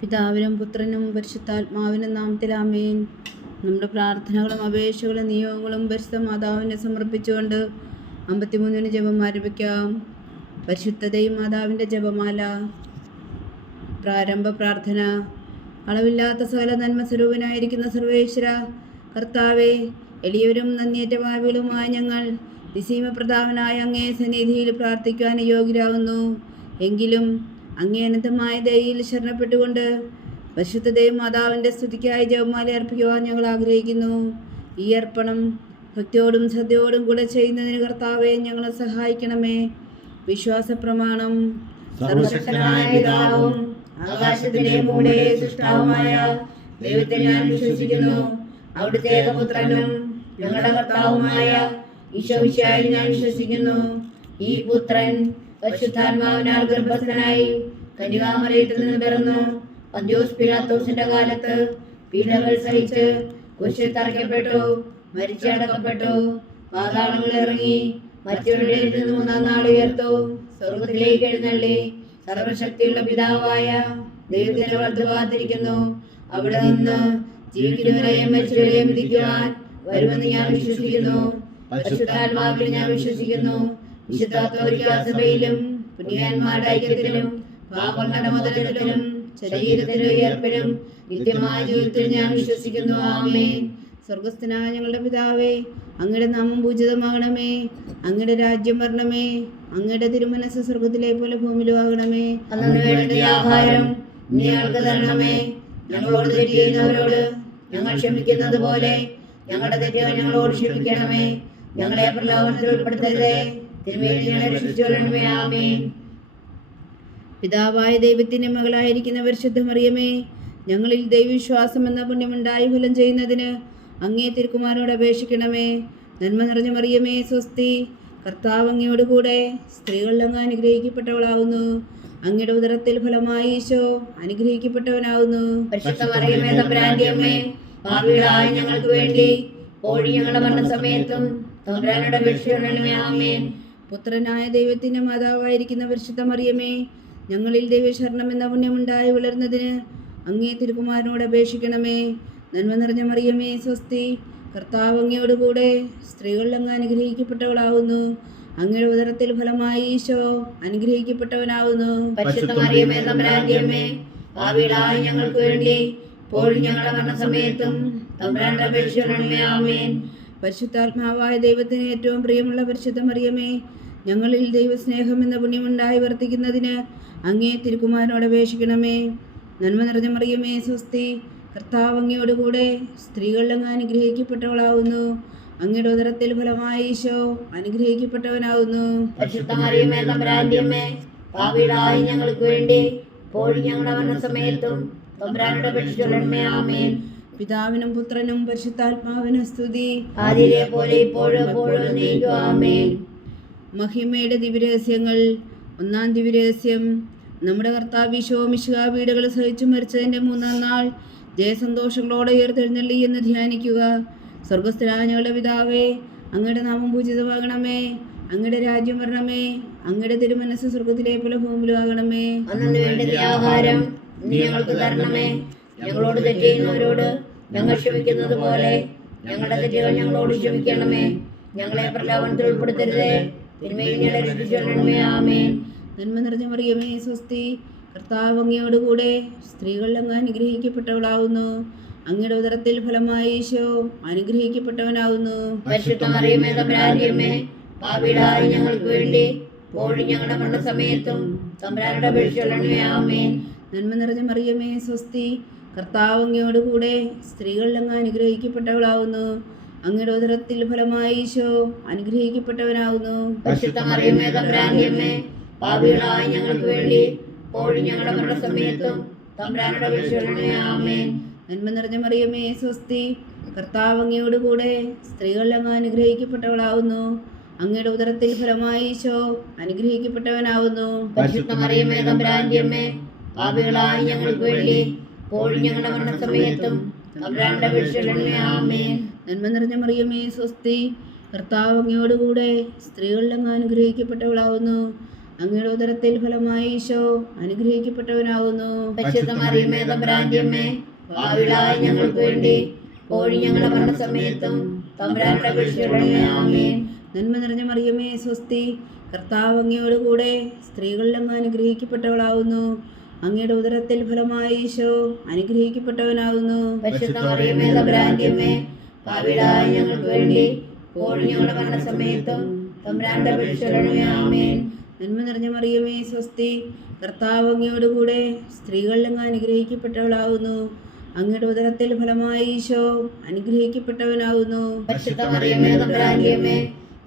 പിതാവിനും പുത്രനും പരിശുദ്ധാത്മാവിനും നാമത്തിൽ ആമേൻ. നമ്മുടെ പ്രാർത്ഥനകളും അപേക്ഷകളും നിയോഗങ്ങളും പരിശുദ്ധ മാതാവിനെ സമർപ്പിച്ചുകൊണ്ട് 53 ജപം ആരംഭിക്കാം. പരിശുദ്ധതയും മാതാവിൻ്റെ ജപമാല. പ്രാരംഭ പ്രാർത്ഥന. അളവില്ലാത്ത സകല നന്മ സ്വരൂപനായിരിക്കുന്ന സർവേശ്വര കർത്താവെ, എളിയവരും നന്ദിയേറ്റ ഭാവികളുമായ ഞങ്ങൾ നിസീമപ്രതാപനായ അങ്ങേ സന്നിധിയിൽ പ്രാർത്ഥിക്കുവാൻ യോഗ്യരാകുന്നു. എങ്കിലും അങ്ങേ അനന്തമായ ദയയിൽ ശരണപ്പെട്ടുകൊണ്ട് പരിശുദ്ധതയും മാതാവിൻ്റെ സ്തുതിക്കായി ജപമാല അർപ്പിക്കുവാൻ ഞങ്ങൾ ആഗ്രഹിക്കുന്നു. ഈ അർപ്പണം ഭക്തിയോടും ശ്രദ്ധയോടും കൂടെ ചെയ്യുന്നതിന് കർത്താവെ ഞങ്ങളെ സഹായിക്കണമേ. വിശ്വാസ പ്രമാണം. സർവശക്തനായ പിതാവും ആകാശത്തിന്റെ മൂടെ സൃഷ്ടാവുമായ ദൈവത്തെ ഞാൻ വിശ്വസിക്കുന്നു. അവിടുത്തെ ഏകപുത്രനും ഞങ്ങളുടെ കർത്താവുമായ ഈശോമിശിഹായിൽ ഞാൻ വിശ്വസിക്കുന്നു. ഈ പുത്രൻ പരിശുദ്ധാത്മാവിനാൽ ഗർഭസ്ഥനായി കന്യകാമറിയത്തിൽ നിന്ന് പിറന്നു. പന്ത്യോസ് പിലാത്തോസിന്റെ കാലത്ത് പീഡകൾ സഹിച്ച് കുരിശിൽ തറയ്ക്കപ്പെട്ടു, മരിച്ചടക്കപ്പെട്ടു, പാതാളങ്ങളിൽ ഇറങ്ങി, മരിച്ചവരുടെ നിന്ന് 3-ാം നാൾ ഉയർത്തു, സ്വർഗത്തിലേക്ക് എഴുന്നള്ളി, സർവശക്തിയുള്ള പിതാവായ ദൈവത്തിന്റെ വലത്തുഭാഗത്തിരിക്കുന്നു. അവിടെ നിന്ന് ജീവിക്കുന്നവരെയും മരിച്ചവരെയും വിധിക്കുവാൻ വരുമെന്ന് ഞാൻ വിശ്വസിക്കുന്നു. പരിശുദ്ധാത്മാവിൽ ഞാൻ വിശ്വസിക്കുന്നു. വിശുദ്ധ കത്തോലിക്കാ സഭയിലും പുണ്യവാന്മാരുടെ ഐക്യത്തിലും പാപങ്ങളുടെ മോചനത്തിലും ശരീരത്തിന്റെ ഉയർപ്പിലും നിത്യമായ ജീവിതത്തിൽ ഞാൻ വിശ്വസിക്കുന്നു. ആമേൻ. സ്വർഗസ്ഥനായ ഞങ്ങളുടെ പിതാവേ, അങ്ങയുടെ നാമം പൂജിതമാകണമേ. അങ്ങയുടെ രാജ്യം വരണമേ. അങ്ങയുടെ തിരുമനസ്സ് സ്വർഗത്തിലെ പോലെ ഭൂമിയിലും ആകണമേ. അന്നു വേണ്ട ആഹാരം നീ ഞങ്ങൾക്ക് തരണമേ. ഞങ്ങളോട് തെറ്റ് ചെയ്യുന്നവരോട് ഞങ്ങൾ ക്ഷമിക്കുന്നത് പോലെ ഞങ്ങളുടെ തെറ്റുകൾ ഞങ്ങളോട് ക്ഷമിക്കണമേ. ഞങ്ങളെ പ്രലോഭനത്തിൽ ഉൾപ്പെടുത്തരുതേ, തിന്മയിൽ ഞങ്ങളെ രക്ഷിച്ചുകൊള്ളണമേ. ആമേൻ. പിതാവായ ദൈവത്തിൻ്റെ മകളായിരിക്കുന്ന പരിശുദ്ധ മറിയമേ, ഞങ്ങളിൽ ദൈവവിശ്വാസം എന്ന പുണ്യമുണ്ടായി ഫലം ചെയ്യുന്നതിന് അങ്ങേ തിരുക്കുമാരനോട് അപേക്ഷിക്കണമേ. നന്മ നിറഞ്ഞ മറിയമേ, സ്വസ്തി. കർത്താവ് അങ്ങയോടുകൂടെ സ്ത്രീകളിൽ അങ്ങ് അനുഗ്രഹിക്കപ്പെട്ടവളാകുന്നു. അങ്ങയുടെ ഉദരത്തിൽ ഫലമായി ഈശോ അനുഗ്രഹിക്കപ്പെട്ടവനാകുന്നു. പരിശുദ്ധ മറിയമേ, തമ്പുരാന്റെ അമ്മേ, പാപികളായ ഞങ്ങൾക്ക് വേണ്ടി ഇപ്പോഴും ഞങ്ങളുടെ മരണസമയത്തും തമ്പുരാനോട് അപേക്ഷിക്കണമേ. ആമേൻ. പുത്രനായ ദൈവത്തിൻ്റെ മാതാവായിരിക്കുന്ന പരിശുദ്ധ മറിയമേ, ഞങ്ങളിൽ ദൈവശരണം എന്ന പുണ്യമുണ്ടായി വളരുന്നതിന് അങ്ങേ തിരുക്കുമാരനോട് അപേക്ഷിക്കണമേ. നന്മ നിറഞ്ഞ മറിയമേ, സ്വസ്തി. കർത്താവ് അങ്ങയോടുകൂടെ സ്ത്രീകളിൽ അങ്ങ് അനുഗ്രഹിക്കപ്പെട്ടവളാകുന്നു. അങ്ങയുടെ ഉദരത്തിൽ ഫലമായി ഈശോ അനുഗ്രഹിക്കപ്പെട്ടവനാകുന്നു. പരിശുദ്ധ മറിയമേ, തമ്പുരാന്റെ അമ്മേ, പാപികളായ ഞങ്ങൾക്ക് വേണ്ടി ഇപ്പോഴും ഞങ്ങളുടെ മരണസമയത്തും തമ്പുരാനോട് അപേക്ഷിക്കണമേ. ആമേൻ. പരിശുദ്ധാത്മാവായ ദൈവത്തിന് ഏറ്റവും പ്രിയമുള്ള പരിശുദ്ധ മറിയമേ, ഞങ്ങളിൽ ദൈവസ്നേഹം എന്ന പുണ്യമുണ്ടായി വർത്തിക്കുന്നതിന് അങ്ങേ തിരുക്കുമാരനോട് അപേക്ഷിക്കണമേ. നന്മ നിറഞ്ഞ മറിയമേ, സ്വസ്തി. കർത്താവ് അങ്ങയോടുകൂടെ സ്ത്രീകളിൽ അങ്ങ് അനുഗ്രഹിക്കപ്പെട്ടവളാകുന്നു. അങ്ങയുടെ ഉദരത്തിൽ ഫലമായി ഈശോ അനുഗ്രഹിക്കപ്പെട്ടവനാകുന്നു. പരിശുദ്ധ മറിയമേ, തമ്പുരാന്റെ അമ്മേ, പാപികളായ ഞങ്ങൾക്ക് വേണ്ടി ഇപ്പോഴും ഞങ്ങളുടെ മരണസമയത്തും തമ്പുരാനോട് അപേക്ഷിക്കണമേ. ആമേൻ. പിതാവിനും പുത്രനും പരിശുദ്ധാത്മാവിനും സ്തുതി. ആദിയിലെ പോലെ ഇപ്പോഴും എപ്പോഴും എന്നേക്കും. ആമേൻ. മഹിമയുടെ ദിവ്യരഹസ്യങ്ങൾ. 1-ാം ദിവ്യരഹസ്യം. നമ്മുടെ കർത്താവ് ഈശോ മിശിഹാ പീഡകൾ സഹിച്ചു മരിച്ചതിൻ്റെ 3-ാം നാൾ ജയസന്തോഷങ്ങളോടെ ഉയർത്തെഴുന്നള്ളി എന്ന് ധ്യാനിക്കുക. സ്വർഗസ്ഥനായ ഞങ്ങളുടെ പിതാവേ, അങ്ങയുടെ നാമം പൂജിതമാകണമേ. അങ്ങയുടെ രാജ്യം വരണമേ. അങ്ങയുടെ തിരുമനസ്സ് സ്വർഗത്തിലെ പോലെ ഭൂമിയിലും ആകണമേ. അന്നു വേണ്ട ആഹാരം നീ ഞങ്ങൾക്ക് തരണമേ. ഞങ്ങളോട് തെറ്റ് ചെയ്യുന്നവരോട് ഞങ്ങൾ ക്ഷമിക്കുന്നത് പോലെ ഞങ്ങളുടെ തെറ്റുകൾ ഞങ്ങളോട് ക്ഷമിക്കണമേ. ഞങ്ങളെ പ്രലോഭനത്തിൽ ഉൾപ്പെടുത്തരുതേ, തിന്മയിൽ ഞങ്ങളെ രക്ഷിച്ചുകൊള്ളണമേ. ആമേൻ. നന്മ നിറഞ്ഞ മറിയമേ, സ്വസ്തി. കർത്താവ് അങ്ങയോടുകൂടെ സ്ത്രീകളിൽ അങ്ങ് അനുഗ്രഹിക്കപ്പെട്ടവളാകുന്നു. അങ്ങയുടെ ഉദരത്തിൽ ഫലമായി ഈശോ അനുഗ്രഹിക്കപ്പെട്ടവനാകുന്നു. പരിശുദ്ധ മറിയമേ, തമ്പുരാന്റെ അമ്മേ, പാപികളായ ഞങ്ങൾക്ക് വേണ്ടി ഇപ്പോഴും ഞങ്ങളുടെ മരണസമയത്തും തമ്പുരാനോട് അപേക്ഷിക്കണമേ. ആമേൻ. നന്മ നിറഞ്ഞ മറിയമേ, സ്വസ്തി. കർത്താവ് അങ്ങയോടുകൂടെ സ്ത്രീകളിൽ അങ്ങ് അനുഗ്രഹിക്കപ്പെട്ടവളാകുന്നു. അങ്ങയുടെ ഉദരത്തിൽ ഫലമായി ഈശോ അനുഗ്രഹിക്കപ്പെട്ടവനാകുന്നു. പരിശുദ്ധ മറിയമേ, തമ്പുരാന്റെ അമ്മേ, പാപികളായ ഞങ്ങൾക്ക് വേണ്ടി ഇപ്പോഴും ഞങ്ങളുടെ മരണസമയത്തും തമ്പുരാനോട് അപേക്ഷിക്കണമേ. ആമേൻ. നന്മ നിറഞ്ഞ മറിയമേ, സ്വസ്തി. കർത്താവ് അങ്ങയോടുകൂടെ സ്ത്രീകളിൽ അങ്ങ് അനുഗ്രഹിക്കപ്പെട്ടവളാകുന്നു. അങ്ങയുടെ ഉദരത്തിൽ ഫലമായി ഈശോ അനുഗ്രഹിക്കപ്പെട്ടവനാകുന്നു. പരിശുദ്ധ മറിയമേ, തമ്പുരാന്റെ അമ്മേ, പാപികളായ ഞങ്ങൾക്ക് വേണ്ടി ഇപ്പോഴും ഞങ്ങളുടെ മരണസമയത്തും തമ്പുരാനോട് അപേക്ഷിക്കണമേ. ആമേൻ. നന്മ നിറഞ്ഞ മറിയമേ, സ്വസ്തി. കർത്താവ് അങ്ങയോടുകൂടെ സ്ത്രീകളിൽ അങ്ങ് അനുഗ്രഹിക്കപ്പെട്ടവളാകുന്നു. അങ്ങയുടെ ഉദരത്തിൽ ഫലമായി ഈശോ അനുഗ്രഹിക്കപ്പെട്ടവനാകുന്നു. പരിശുദ്ധ മറിയമേ തമ്പുരാന്റെ അമ്മേ, പാപികളായ ഞങ്ങൾക്ക് വേണ്ടി ഇപ്പോഴും ഞങ്ങളുടെ മരണസമയത്തും തമ്പുരാനോട് അപേക്ഷിക്കണമേ. ആമേൻ. നന്മ നിറഞ്ഞ മറിയമേ സ്വസ്തി, കർത്താവ് അങ്ങയോട് കൂടെ സ്ത്രീകളിൽ അങ്ങ് അനുഗ്രഹിക്കപ്പെട്ടവളാകുന്നു. അങ്ങയുടെ ഉദരത്തിൽ ഫലമായി ഈശോ അനുഗ്രഹിക്കപ്പെട്ടവനാകുന്നു. പരിശുദ്ധ മറിയമേ തമ്പുരാന്റെ അമ്മേ, പാപികളായ ഞങ്ങൾക്ക് വേണ്ടി ഇപ്പോഴും ഞങ്ങളുടെ മരണസമയത്തും തമ്പുരാനോട് അപേക്ഷിക്കണമേ. ആമേൻ. നന്മ നിറഞ്ഞ മറിയമേ സ്വസ്തി, കർത്താവ് അങ്ങയോട് കൂടെ സ്ത്രീകളിൽ അങ്ങ് അനുഗ്രഹിക്കപ്പെട്ടവളാകുന്നു. അങ്ങയുടെ ഉദരത്തിൽ ഫലമായി ഈശോ അനുഗ്രഹിക്കപ്പെട്ടവനാകുന്നു. പരിശുദ്ധ മറിയമേ തമ്പുരാന്റെ അമ്മേ,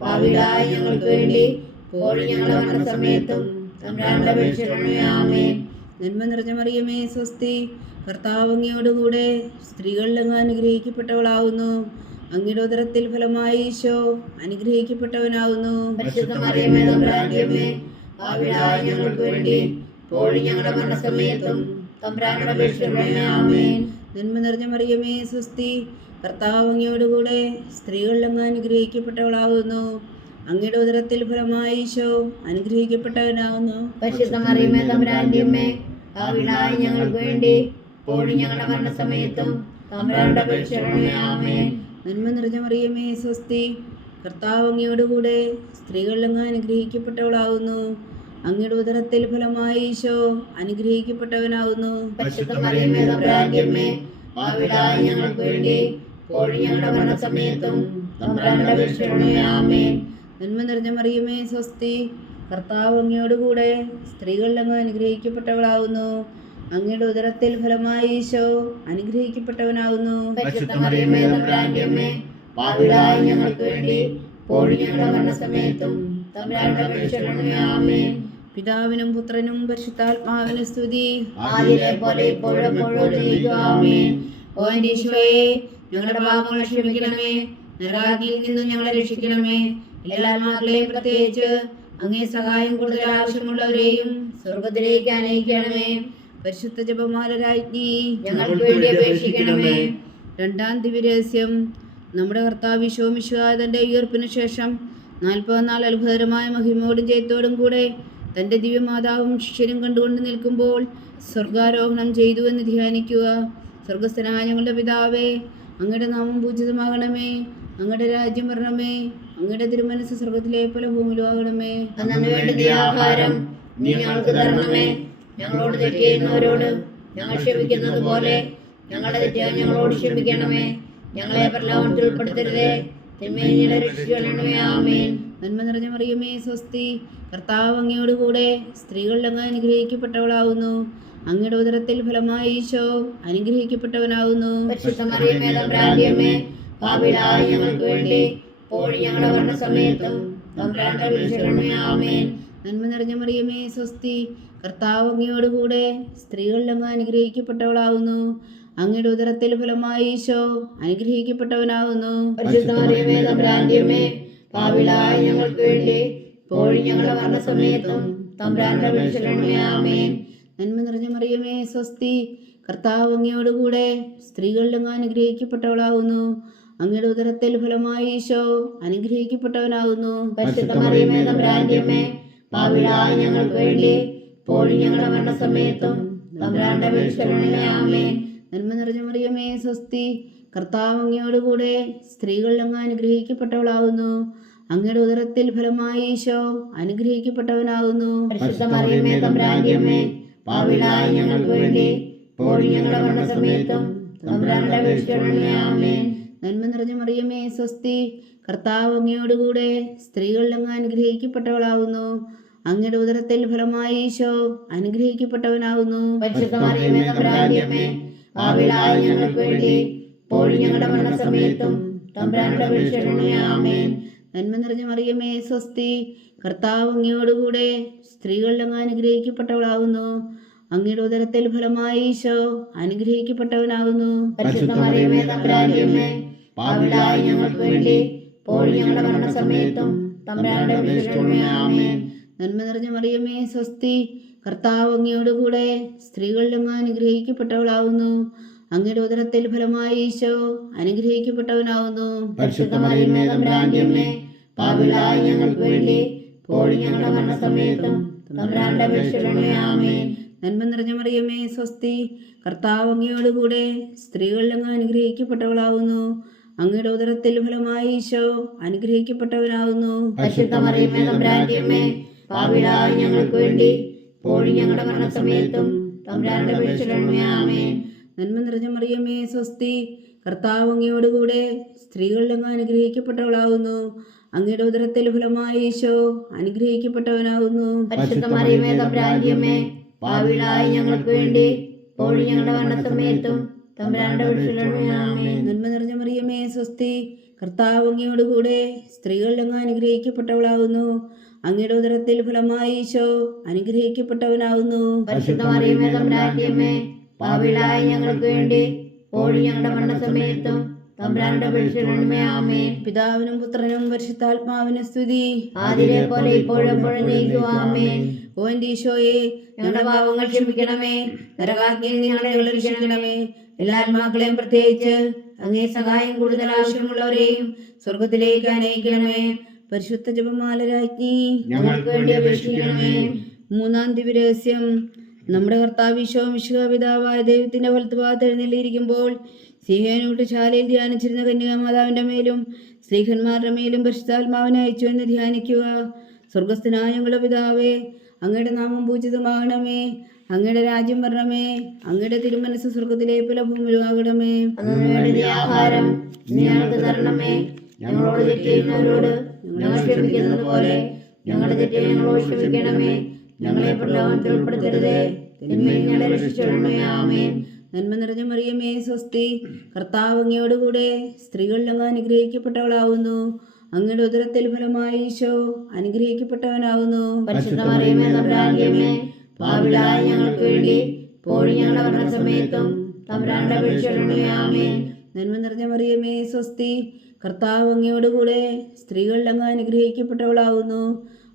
പാപികളായ ഞങ്ങൾക്ക് വേണ്ടി ഇപ്പോഴും ഞങ്ങളുടെ മരണസമയത്തും തമ്പുരാനോട് അപേക്ഷിക്കണമേ. ആമേൻ. നന്മ നിറഞ്ഞ മറിയമേ സ്വസ്തി, കർത്താവ് അങ്ങയോട് കൂടെ സ്ത്രീകളിൽ അങ്ങ് അനുഗ്രഹിക്കപ്പെട്ടവളാകുന്നു. അങ്ങയുടെ ഉദരത്തിൽ ഫലമായി ഈശോ അനുഗ്രഹിക്കപ്പെട്ടവനാകുന്നു. പരിശുദ്ധ മറിയമേ തമ്പുരാന്റെ അമ്മേ, പാപികളായ ഞങ്ങൾക്ക് വേണ്ടി ഇപ്പോഴും ഞങ്ങളുടെ മരണസമയത്തും തമ്പുരാനോട് അപേക്ഷിക്കണമേ. ആമേൻ. നന്മ നിറഞ്ഞ മറിയമേ സ്വസ്തി, കർത്താവ് അങ്ങയോട് കൂടെ സ്ത്രീകളിൽ അങ്ങ് അനുഗ്രഹിക്കപ്പെട്ടവളാകുന്നു. അങ്ങയുടെ ഉദരത്തിൽ ഫലമായി ഈശോ അനുഗ്രഹിക്കപ്പെട്ടവനാകുന്നു. പരിശുദ്ധ മറിയമേ തമ്പുരാന്റെ അമ്മേ, പാപികളായ ഞങ്ങൾക്ക് വേണ്ടി ഇപ്പോഴും ഞങ്ങളുടെ മരണസമയത്തും തമ്പുരാനോട് അപേക്ഷിക്കണമേ. ആമേൻ. നന്മ നിറഞ്ഞ മറിയമേ സ്വസ്തി, കർത്താവ് അങ്ങയോട് കൂടെ സ്ത്രീകളിൽ അങ്ങ് അനുഗ്രഹിക്കപ്പെട്ടവളാകുന്നു. അങ്ങയുടെ ഉദരത്തിൽ ഫലമായി ഈശോ അനുഗ്രഹിക്കപ്പെട്ടവനാകുന്നു. പരിശുദ്ധ മറിയമേ തമ്പുരാന്റെ അമ്മേ, പാപികളായ ഞങ്ങൾക്ക് വേണ്ടി ഇപ്പോഴും ഞങ്ങളുടെ മരണസമയത്തും തമ്പുരാനോട് അപേക്ഷിക്കണമേ. ആമേൻ. നന്മ നിറഞ്ഞ മറിയമേ സ്വസ്തി, കർത്താവ് അങ്ങയോട് കൂടെ സ്ത്രീകളിൽ അങ്ങ് അനുഗ്രഹിക്കപ്പെട്ടവളാകുന്നു. അങ്ങയുടെ ഉദരത്തിൽ ഫലമായി ഈശോ അനുഗ്രഹിക്കപ്പെട്ടവനാകുന്നു. പരിശുദ്ധ മറിയമേ തമ്പുരാന്റെ അമ്മേ, പാപികളായ ഞങ്ങൾക്ക് വേണ്ടി ഇപ്പോഴും ഞങ്ങളുടെ മരണസമയത്തും തമ്പുരാനോട് അപേക്ഷിക്കണമേ. ആമേൻ. പിതാവിനും പുത്രനും പരിശുദ്ധാത്മാവിനും സ്തുതി. ആദിയിലെ പോലെ ഇപ്പോഴും എപ്പോഴും എന്നേക്കും. ആമേൻ. ഓ എൻ്റെ ഈശോയെ, ഞങ്ങളുടെ പാപങ്ങൾ ക്ഷമിക്കണമേ, നരകാഗ്നിയിൽ നിന്നും ഞങ്ങളെ രക്ഷിക്കണമേ. എല്ലാ ആത്മാക്കളെയും പ്രത്യേകിച്ച് അങ്ങേ സഹായം കൂടുതൽ ആവശ്യമുള്ളവരെയും സ്വർഗത്തിലേക്ക് അനയിക്കണമേ. പരിശുദ്ധ ജപമാല രാജ്ഞി ഞങ്ങൾക്ക് വേണ്ടി അപേക്ഷിക്കണമേ. രണ്ടാം ദിവ്യരഹസ്യം. നമ്മുടെ കർത്താവ് ഈശോ മിശിഹാ തൻ്റെ ഉയർപ്പിനു ശേഷം 40 നാൾ അത്ഭുതകരമായ മഹിമയോടും ജയത്തോടും കൂടെ തൻ്റെ ദിവ്യമാതാവും ശിഷ്യരും കണ്ടുകൊണ്ട് നിൽക്കുമ്പോൾ സ്വർഗാരോഹണം ചെയ്തു എന്ന് ധ്യാനിക്കുക. സ്വർഗസ്ഥനായ ഞങ്ങളുടെ പിതാവേ, അങ്ങയുടെ നാമം പൂജിതമാകണമേ. അങ്ങയുടെ രാജ്യം വരണമേ. അങ്ങയുടെ തിരുമനസ് സ്വർഗത്തിലെ പോലെ ഭൂമിയിലും ആകണമേ. അന്നു വേണ്ടുന്ന ആഹാരം നീ ഞങ്ങൾക്ക് തരണമേ. ഞങ്ങളോട് തെറ്റ് ചെയ്യുന്നവരോട് ഞങ്ങൾ ക്ഷമിക്കുന്നത് പോലെ ഞങ്ങളുടെ തെറ്റുകൾ ഞങ്ങളോട് ക്ഷമിക്കണമേ. ഞങ്ങളെ പ്രലോഭനത്തിൽ ഉൾപ്പെടുത്തരുതേ, തിന്മയിൽ നിന്ന് രക്ഷിക്കണമേ. ആമേൻ. നന്മ നിറഞ്ഞ മറിയമേ സ്വസ്തി, കർത്താവ് അങ്ങയോട് കൂടെ സ്ത്രീകളിൽ അങ്ങ് അനുഗ്രഹിക്കപ്പെട്ടവളാകുന്നു. അങ്ങയുടെ ഉദരത്തിൽ ഫലമായി ഈശോ അനുഗ്രഹിക്കപ്പെട്ടവനാകുന്നു. പരിശുദ്ധ മറിയമേ തമ്പുരാന്റെ അമ്മേ, പാപികളായ ഞങ്ങൾക്ക് വേണ്ടി ഇപ്പോഴും ഞങ്ങളുടെ മരണസമയത്തും തമ്പുരാനോട് അപേക്ഷിക്കണമേ. ആമേൻ. നന്മ നിറഞ്ഞ മറിയമേ സ്വസ്തി, കർത്താവ് അങ്ങയോട് കൂടെ സ്ത്രീകളിൽ അങ്ങ് അനുഗ്രഹിക്കപ്പെട്ടവളാകുന്നു. അങ്ങയുടെ ഉദരത്തിൽ ഫലമായി ഈശോ അനുഗ്രഹിക്കപ്പെട്ടവനാകുന്നു. പരിശുദ്ധ മറിയമേ തമ്പുരാന്റെ അമ്മേ, പാപികളായ ഞങ്ങൾക്ക് വേണ്ടി ഇപ്പോഴും ഞങ്ങളുടെ മരണസമയത്തും തമ്പുരാനോട് അപേക്ഷിക്കണമേ. ആമേൻ. നന്മ നിറഞ്ഞ മറിയമേ സ്വസ്തി, കർത്താവ് അങ്ങയോട് കൂടെ സ്ത്രീകളിൽ അങ്ങ് അനുഗ്രഹിക്കപ്പെട്ടവളാകുന്നു. അങ്ങയുടെ ഉദരത്തിൽ ഫലമായി ഈശോ അനുഗ്രഹിക്കപ്പെട്ടവനാകുന്നു. പരിശുദ്ധ മറിയമേ തമ്പുരാന്റെ അമ്മേ, പാപികളായ ഞങ്ങൾക്ക് വേണ്ടി ഇപ്പോഴും ഞങ്ങളുടെ മരണസമയത്തും തമ്പുരാനോട് അപേക്ഷിക്കണമേ. ആമേൻ. നന്മ നിറഞ്ഞ മറിയമേ സ്വസ്തി, കർത്താവ് അങ്ങയോട് കൂടെ സ്ത്രീകളിൽ അങ്ങ് അനുഗ്രഹിക്കപ്പെട്ടവളാകുന്നു. അങ്ങയുടെ ഉദരത്തിൽ ഫലമായി ഈശോ അനുഗ്രഹിക്കപ്പെട്ടവനാകുന്നു. പരിശുദ്ധ മറിയമേ തമ്പുരാന്റെ അമ്മേ, പാപികളായ ഞങ്ങൾക്ക് വേണ്ടി ഇപ്പോഴും ഞങ്ങളുടെ മരണസമയത്തും തമ്പുരാനോട് അപേക്ഷിക്കണമേ. ആമേൻ. നന്മ നിറഞ്ഞ മറിയമേ സ്വസ്തി, കർത്താവ് അങ്ങയോട് കൂടെ സ്ത്രീകളിൽ അങ്ങ് അനുഗ്രഹിക്കപ്പെട്ടവളാകുന്നു. അങ്ങയുടെ ഉദരത്തിൽ ഫലമായി ഈശോ അനുഗ്രഹിക്കപ്പെട്ടവനാകുന്നു. പരിശുദ്ധ മറിയമേ തമ്പുരാന്റെ അമ്മേ, പാപികളായ ഞങ്ങൾക്ക് വേണ്ടി ഇപ്പോഴും ഞങ്ങളുടെ മരണസമയത്തും തമ്പുരാനോട് അപേക്ഷിക്കണമേ. ആമേൻ. നന്മ നിറഞ്ഞ മറിയമേ സ്വസ്തി, കർത്താവ് അങ്ങയോട് കൂടെ സ്ത്രീകളിൽ അങ്ങ് അനുഗ്രഹിക്കപ്പെട്ടവളാകുന്നു. അങ്ങയുടെ ഉദരത്തിൽ ഫലമായി ഈശോ അനുഗ്രഹിക്കപ്പെട്ടവനാകുന്നു. പരിശുദ്ധ മറിയമേ തമ്പുരാന്റെ അമ്മേ, പാപികളായ ഞങ്ങൾക്ക് വേണ്ടി ഇപ്പോഴും ഞങ്ങളുടെ മരണസമയത്തും തമ്പുരാനോട് അപേക്ഷിക്കണമേ. ആമേൻ. നന്മ നിറഞ്ഞ മറിയമേ സ്വസ്തി, കർത്താവ് അങ്ങയോട് കൂടെ സ്ത്രീകളിൽ അങ്ങ് അനുഗ്രഹിക്കപ്പെട്ടവളാകുന്നു. അങ്ങയുടെ ഉദരത്തിൽ ഫലമായി ഈശോ അനുഗ്രഹിക്കപ്പെട്ടവനാകുന്നു. പരിശുദ്ധ മറിയമേ തമ്പുരാന്റെ അമ്മേ, പാപികളായ ഞങ്ങൾക്ക് വേണ്ടി ഇപ്പോഴും ഞങ്ങളുടെ മരണസമയത്തും തമ്പുരാന്റെ അപേക്ഷകളെ ആമേൻ. നന്മ നിറഞ്ഞ മറിയമേ സ്വസ്തി, കർത്താവ് അങ്ങയോടുകൂടെ സ്ത്രീകളിൽ അങ്ങ് അനുഗ്രഹിക്കപ്പെട്ടവളാവുന്നു. അങ്ങയുടെ ഉദരത്തിൽ ഫലമായി ഈശോ അനുഗ്രഹിക്കപ്പെട്ടവനാകുന്നു. പരിശുദ്ധ മറിയമേ തമ്പുരാന്റെ അമ്മേ, പാപികളായ ഞങ്ങൾക്ക് വേണ്ടി ഇപ്പോഴും ഞങ്ങളുടെ മരണസമയത്തും തമ്പുരാന്റെ അപേക്ഷകളെ ആമേൻ. നന്മ നിറഞ്ഞ മറിയമേ സ്വസ്തി, കർത്താവ് അങ്ങയോടുകൂടെ സ്ത്രീകളിൽ അങ്ങ് അനുഗ്രഹിക്കപ്പെട്ടവളാവുന്നു. അങ്ങയുടെ ഉദരത്തിൽ ഫലമായി ഈശോ അനുഗ്രഹിക്കപ്പെട്ടവനാകുന്നു. പരിശുദ്ധ മറിയമേ തമ്പുരാന്റെ അമ്മേ, പാപികളായ ഞങ്ങൾക്ക് വേണ്ടി ഇപ്പോഴും ഞങ്ങളുടെ മരണസമയത്തും തമ്പുരാന്റെ അപേക്ഷകളെ ആമേൻ. നന്മ നിറഞ്ഞ മറിയമേ സ്വസ്തി, കർത്താവ് അങ്ങയോടുകൂടെ സ്ത്രീകളിൽ അങ്ങ് അനുഗ്രഹിക്കപ്പെട്ടവളാവുന്നു. അങ്ങയുടെ ഉദരത്തിൽ ഫലമായി ഈശോ അനുഗ്രഹിക്കപ്പെട്ടവനാകുന്നു. പരിശുദ്ധ മറിയമേ തമ്പുരാന്റെ അമ്മേ, പാപികളായ ഞങ്ങൾക്ക് വേണ്ടി ഇപ്പോഴും ഞങ്ങളുടെ മരണസമയത്തും തമ്പുരാന്റെ അപേക്ഷകളെ ആമേൻ. പിതാവിനും പുത്രനും പരിശുദ്ധാത്മാവിനും സ്തുതി. ആദിയിലെ പോലെ ഇപ്പോഴും എപ്പോഴും നീക്കും ആമേൻ. ഓ എൻ്റെ ഈശോയെ, ഞങ്ങളുടെ പാപങ്ങൾ ക്ഷമിക്കണമേ, നരകാഗ്നിയിൽ നിന്ന് ഞങ്ങളെ രക്ഷിക്കണമേ. എല്ലാ ആത്മാക്കളെയും, പ്രത്യേകിച്ച് അങ്ങേ സഹായം കൂടുതൽ ആവശ്യമുള്ളവരെയും സ്വർഗത്തിലേക്ക് അനയിക്കണമേ. പരിശുദ്ധ ജപമാല രാജ്ഞി, ഞങ്ങൾക്ക് വേണ്ടി അപേക്ഷിക്കണമേ. മൂന്നാം ദിവ്യരഹസ്യം. നമ്മുടെ കർത്താവ് ഈശോ മിശിഹാ പിതാവായ ദൈവത്തിന്റെ വലത്തുഭാഗത്ത് എഴുന്നള്ളിയിരിക്കുമ്പോൾ സിഹേനൂട്ട് ശാലയിൽ ധ്യാനിച്ചിരുന്ന കന്യകാമാതാവിന്റെ മേലും സ്ത്രീഹന്മാരുടെ മേലും പരിശുദ്ധാത്മാവിനെ അയച്ചു എന്ന് ധ്യാനിക്കുക. സ്വർഗസ്ഥനായ ഞങ്ങളുടെ പിതാവേ, അങ്ങയുടെ നാമം പൂജിതമാകണമേ. അങ്ങയുടെ രാജ്യം വരണമേ. അങ്ങയുടെ തിരുമനസ് സ്വർഗത്തിലെ പോലെ ഭൂമിയിലുമാകണമേ. അങ്ങയുടെ ആഹാരം ഇന്ന് ഞങ്ങൾക്ക് തരണമേ. ഞങ്ങളോട് തെറ്റ് ചെയ്യുന്നവരോട് ഞങ്ങൾ ക്ഷമിക്കുന്നത് പോലെ ഞങ്ങളുടെ തെറ്റ് ഞങ്ങളോട് ക്ഷമിക്കണമേ. ഞങ്ങളെ പ്രലോഭനത്തിൽ ഉൾപ്പെടുത്തരുതേ, തിന്മയിൽ ഞങ്ങളെ രക്ഷിച്ചോളണമേ. ആമേൻ. നന്മ നിറഞ്ഞ മറിയമേ സ്വസ്തി, കർത്താവ് അങ്ങയോടുകൂടെ സ്ത്രീകളിൽ അങ്ങ് അനുഗ്രഹിക്കപ്പെട്ടവളാവുന്നു. അങ്ങയുടെ ഉദരത്തിൽ ഫലമായി ഈശോ അനുഗ്രഹിക്കപ്പെട്ടവനാവുന്നു. പരിശുദ്ധ മറിയമേ തമ്പുരാന്റെ അമ്മേ, പാപികളായ ഞങ്ങൾക്ക് വേണ്ടി ഇപ്പോഴും ഞങ്ങളുടെ മരണസമയത്തും തമ്പുരാന്റെ അപേക്ഷകളെ ആമേൻ. നന്മ നിറഞ്ഞ മറിയമേ സ്വസ്തി, കർത്താവ് അങ്ങയോടുകൂടെ സ്ത്രീകളിൽ അങ്ങ് അനുഗ്രഹിക്കപ്പെട്ടവളാവുന്നു.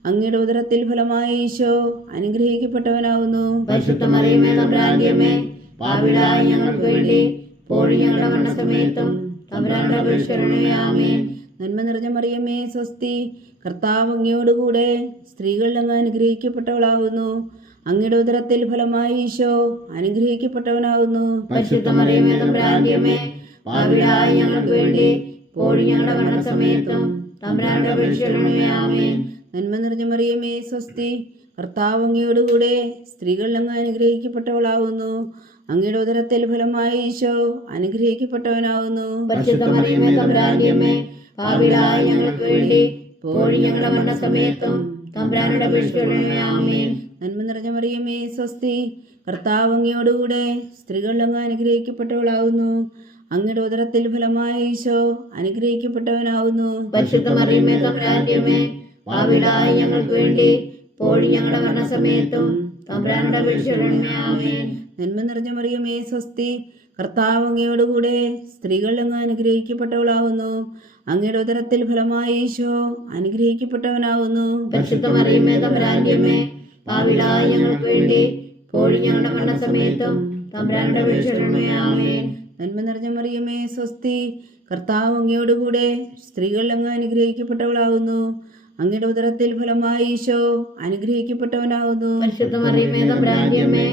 അങ്ങയുടെ ഉദരത്തിൽ ഫലമായി ഈശോ അനുഗ്രഹിക്കപ്പെട്ടവനാവുന്നു. പരിശുദ്ധ മറിയമേ തമ്പുരാന്റെ അമ്മേ, പാപികളായ ഞങ്ങൾക്ക് വേണ്ടി ഇപ്പോഴും ഞങ്ങളുടെ മരണസമയത്തും തമ്പുരാന്റെ അപേക്ഷകളെ ആമേൻ. നന്മ നിറഞ്ഞ മറിയമേ സ്വസ്തി, കർത്താവ് അങ്ങയോടുകൂടെ സ്ത്രീകളിൽ അങ്ങ് അനുഗ്രഹിക്കപ്പെട്ടവളാവുന്നു. അങ്ങയുടെ ഉദരത്തിൽ ഫലമായി ഈശോ അനുഗ്രഹിക്കപ്പെട്ടവനാവുന്നു. പരിശുദ്ധ മറിയമേ തമ്പുരാന്റെ അമ്മേ, പാപികളായ ഞങ്ങൾക്ക് വേണ്ടി ഇപ്പോഴും ഞങ്ങളുടെ മരണസമയത്തും തമ്പുരാന്റെ അപേക്ഷകളെ ആമേൻ. നന്മ നിറഞ്ഞ മറിയമേ സ്വസ്തി, കർത്താവ് അങ്ങയോടുകൂടെ സ്ത്രീകളിൽ അങ്ങ് അനുഗ്രഹിക്കപ്പെട്ടവളാവുന്നു. അങ്ങയുടെ ഉദരത്തിൽ ഫലമായി ഈശോ അനുഗ്രഹിക്കപ്പെട്ടവനാവുന്നു. പരിശുദ്ധ മറിയമേ തമ്പുരാന്റെ അമ്മേ, പാപികളായ ഞങ്ങൾക്ക് വേണ്ടി ഇപ്പോഴും ഞങ്ങളുടെ മരണസമയത്തും തമ്പുരാന്റെ അപേക്ഷകളെ ആമേൻ. നന്മ നിറഞ്ഞ മറിയമേ സ്വസ്തി, കർത്താവ് അങ്ങയോടുകൂടെ സ്ത്രീകളിൽ അങ്ങ് അനുഗ്രഹിക്കപ്പെട്ടവളാവുന്നു. അങ്ങയുടെ ഉദരത്തിൽ ഫലമായി ഈശോ അനുഗ്രഹിക്കപ്പെട്ടവനാവുന്നു. പരിശുദ്ധ മറിയമേ തമ്പുരാന്റെ അമ്മേ, പാപികളായ ഞങ്ങൾക്ക് വേണ്ടി ഇപ്പോഴും ഞങ്ങളുടെ മരണസമയത്തും തമ്പുരാന്റെ അപേക്ഷകളെ ആമേൻ. നന്മ നിറഞ്ഞ മറിയമേ സ്വസ്തി, കർത്താവ് അങ്ങയോടുകൂടെ സ്ത്രീകളിൽ അങ്ങ് അനുഗ്രഹിക്കപ്പെട്ടവളാവുന്നു. അങ്ങയുടെ ഉദരത്തിൽ ഫലമായി ഈശോ അനുഗ്രഹിക്കപ്പെട്ടവനാവുന്നു. പരിശുദ്ധ മറിയമേ തമ്പുരാന്റെ അമ്മേ, പാപികളായ ഞങ്ങൾക്ക് വേണ്ടി ഇപ്പോഴും ഞങ്ങളുടെ മരണസമയത്തും തമ്പുരാന്റെ അപേക്ഷകളെ ആമേൻ. നന്മ നിറഞ്ഞ മറിയമേ സ്വസ്തി, കർത്താവ് അങ്ങയോടുകൂടെ സ്ത്രീകളിൽ അങ്ങ് അനുഗ്രഹിക്കപ്പെട്ടവളാവുന്നു. അങ്ങയുടെ ഉദരത്തിൽ ഫലമായി ഈശോ അനുഗ്രഹിക്കപ്പെട്ടവനാവുന്നു. പരിശുദ്ധ മറിയമേ തമ്പുരാന്റെ അമ്മേ,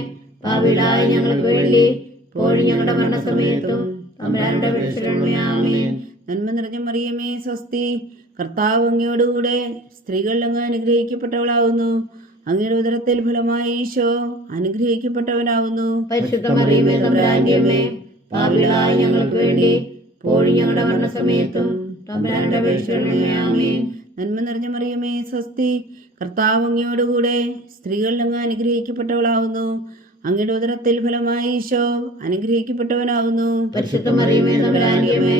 പാപികളായ ഞങ്ങൾക്ക് വേണ്ടി ഇപ്പോഴും ഞങ്ങളുടെ മരണസമയത്തും തമ്പുരാന്റെ അപേക്ഷകളെ ആമേൻ. നന്മ നിറഞ്ഞ മറിയമേ സ്വസ്തി, കർത്താവ് അങ്ങയോടുകൂടെ സ്ത്രീകളിൽ അങ്ങ് അനുഗ്രഹിക്കപ്പെട്ടവളാവുന്നു. അങ്ങയുടെ ഉദരത്തിൽ ഫലമായി ഈശോ അനുഗ്രഹിക്കപ്പെട്ടവനാവുന്നു. പരിശുദ്ധ മറിയമേ തമ്പുരാന്റെ അമ്മേ, പാപികളായ ഞങ്ങൾക്ക് വേണ്ടി ഇപ്പോഴും ഞങ്ങളുടെ മരണസമയത്തും തമ്പുരാന്റെ അപേക്ഷകളെ ആമേൻ. നന്മ നിറഞ്ഞ മറിയമേ സ്വസ്തി, കർത്താവ് അങ്ങയോടുകൂടെ സ്ത്രീകളിൽ അങ്ങ് അനുഗ്രഹിക്കപ്പെട്ടവളാവുന്നു. അങ്ങയുടെ ഉദരത്തിൽ ഫലമായി ഈശോ അനുഗ്രഹിക്കപ്പെട്ടവനാവുന്നു. പരിശുദ്ധ മറിയമേ തമ്പുരാന്റെ അമ്മേ,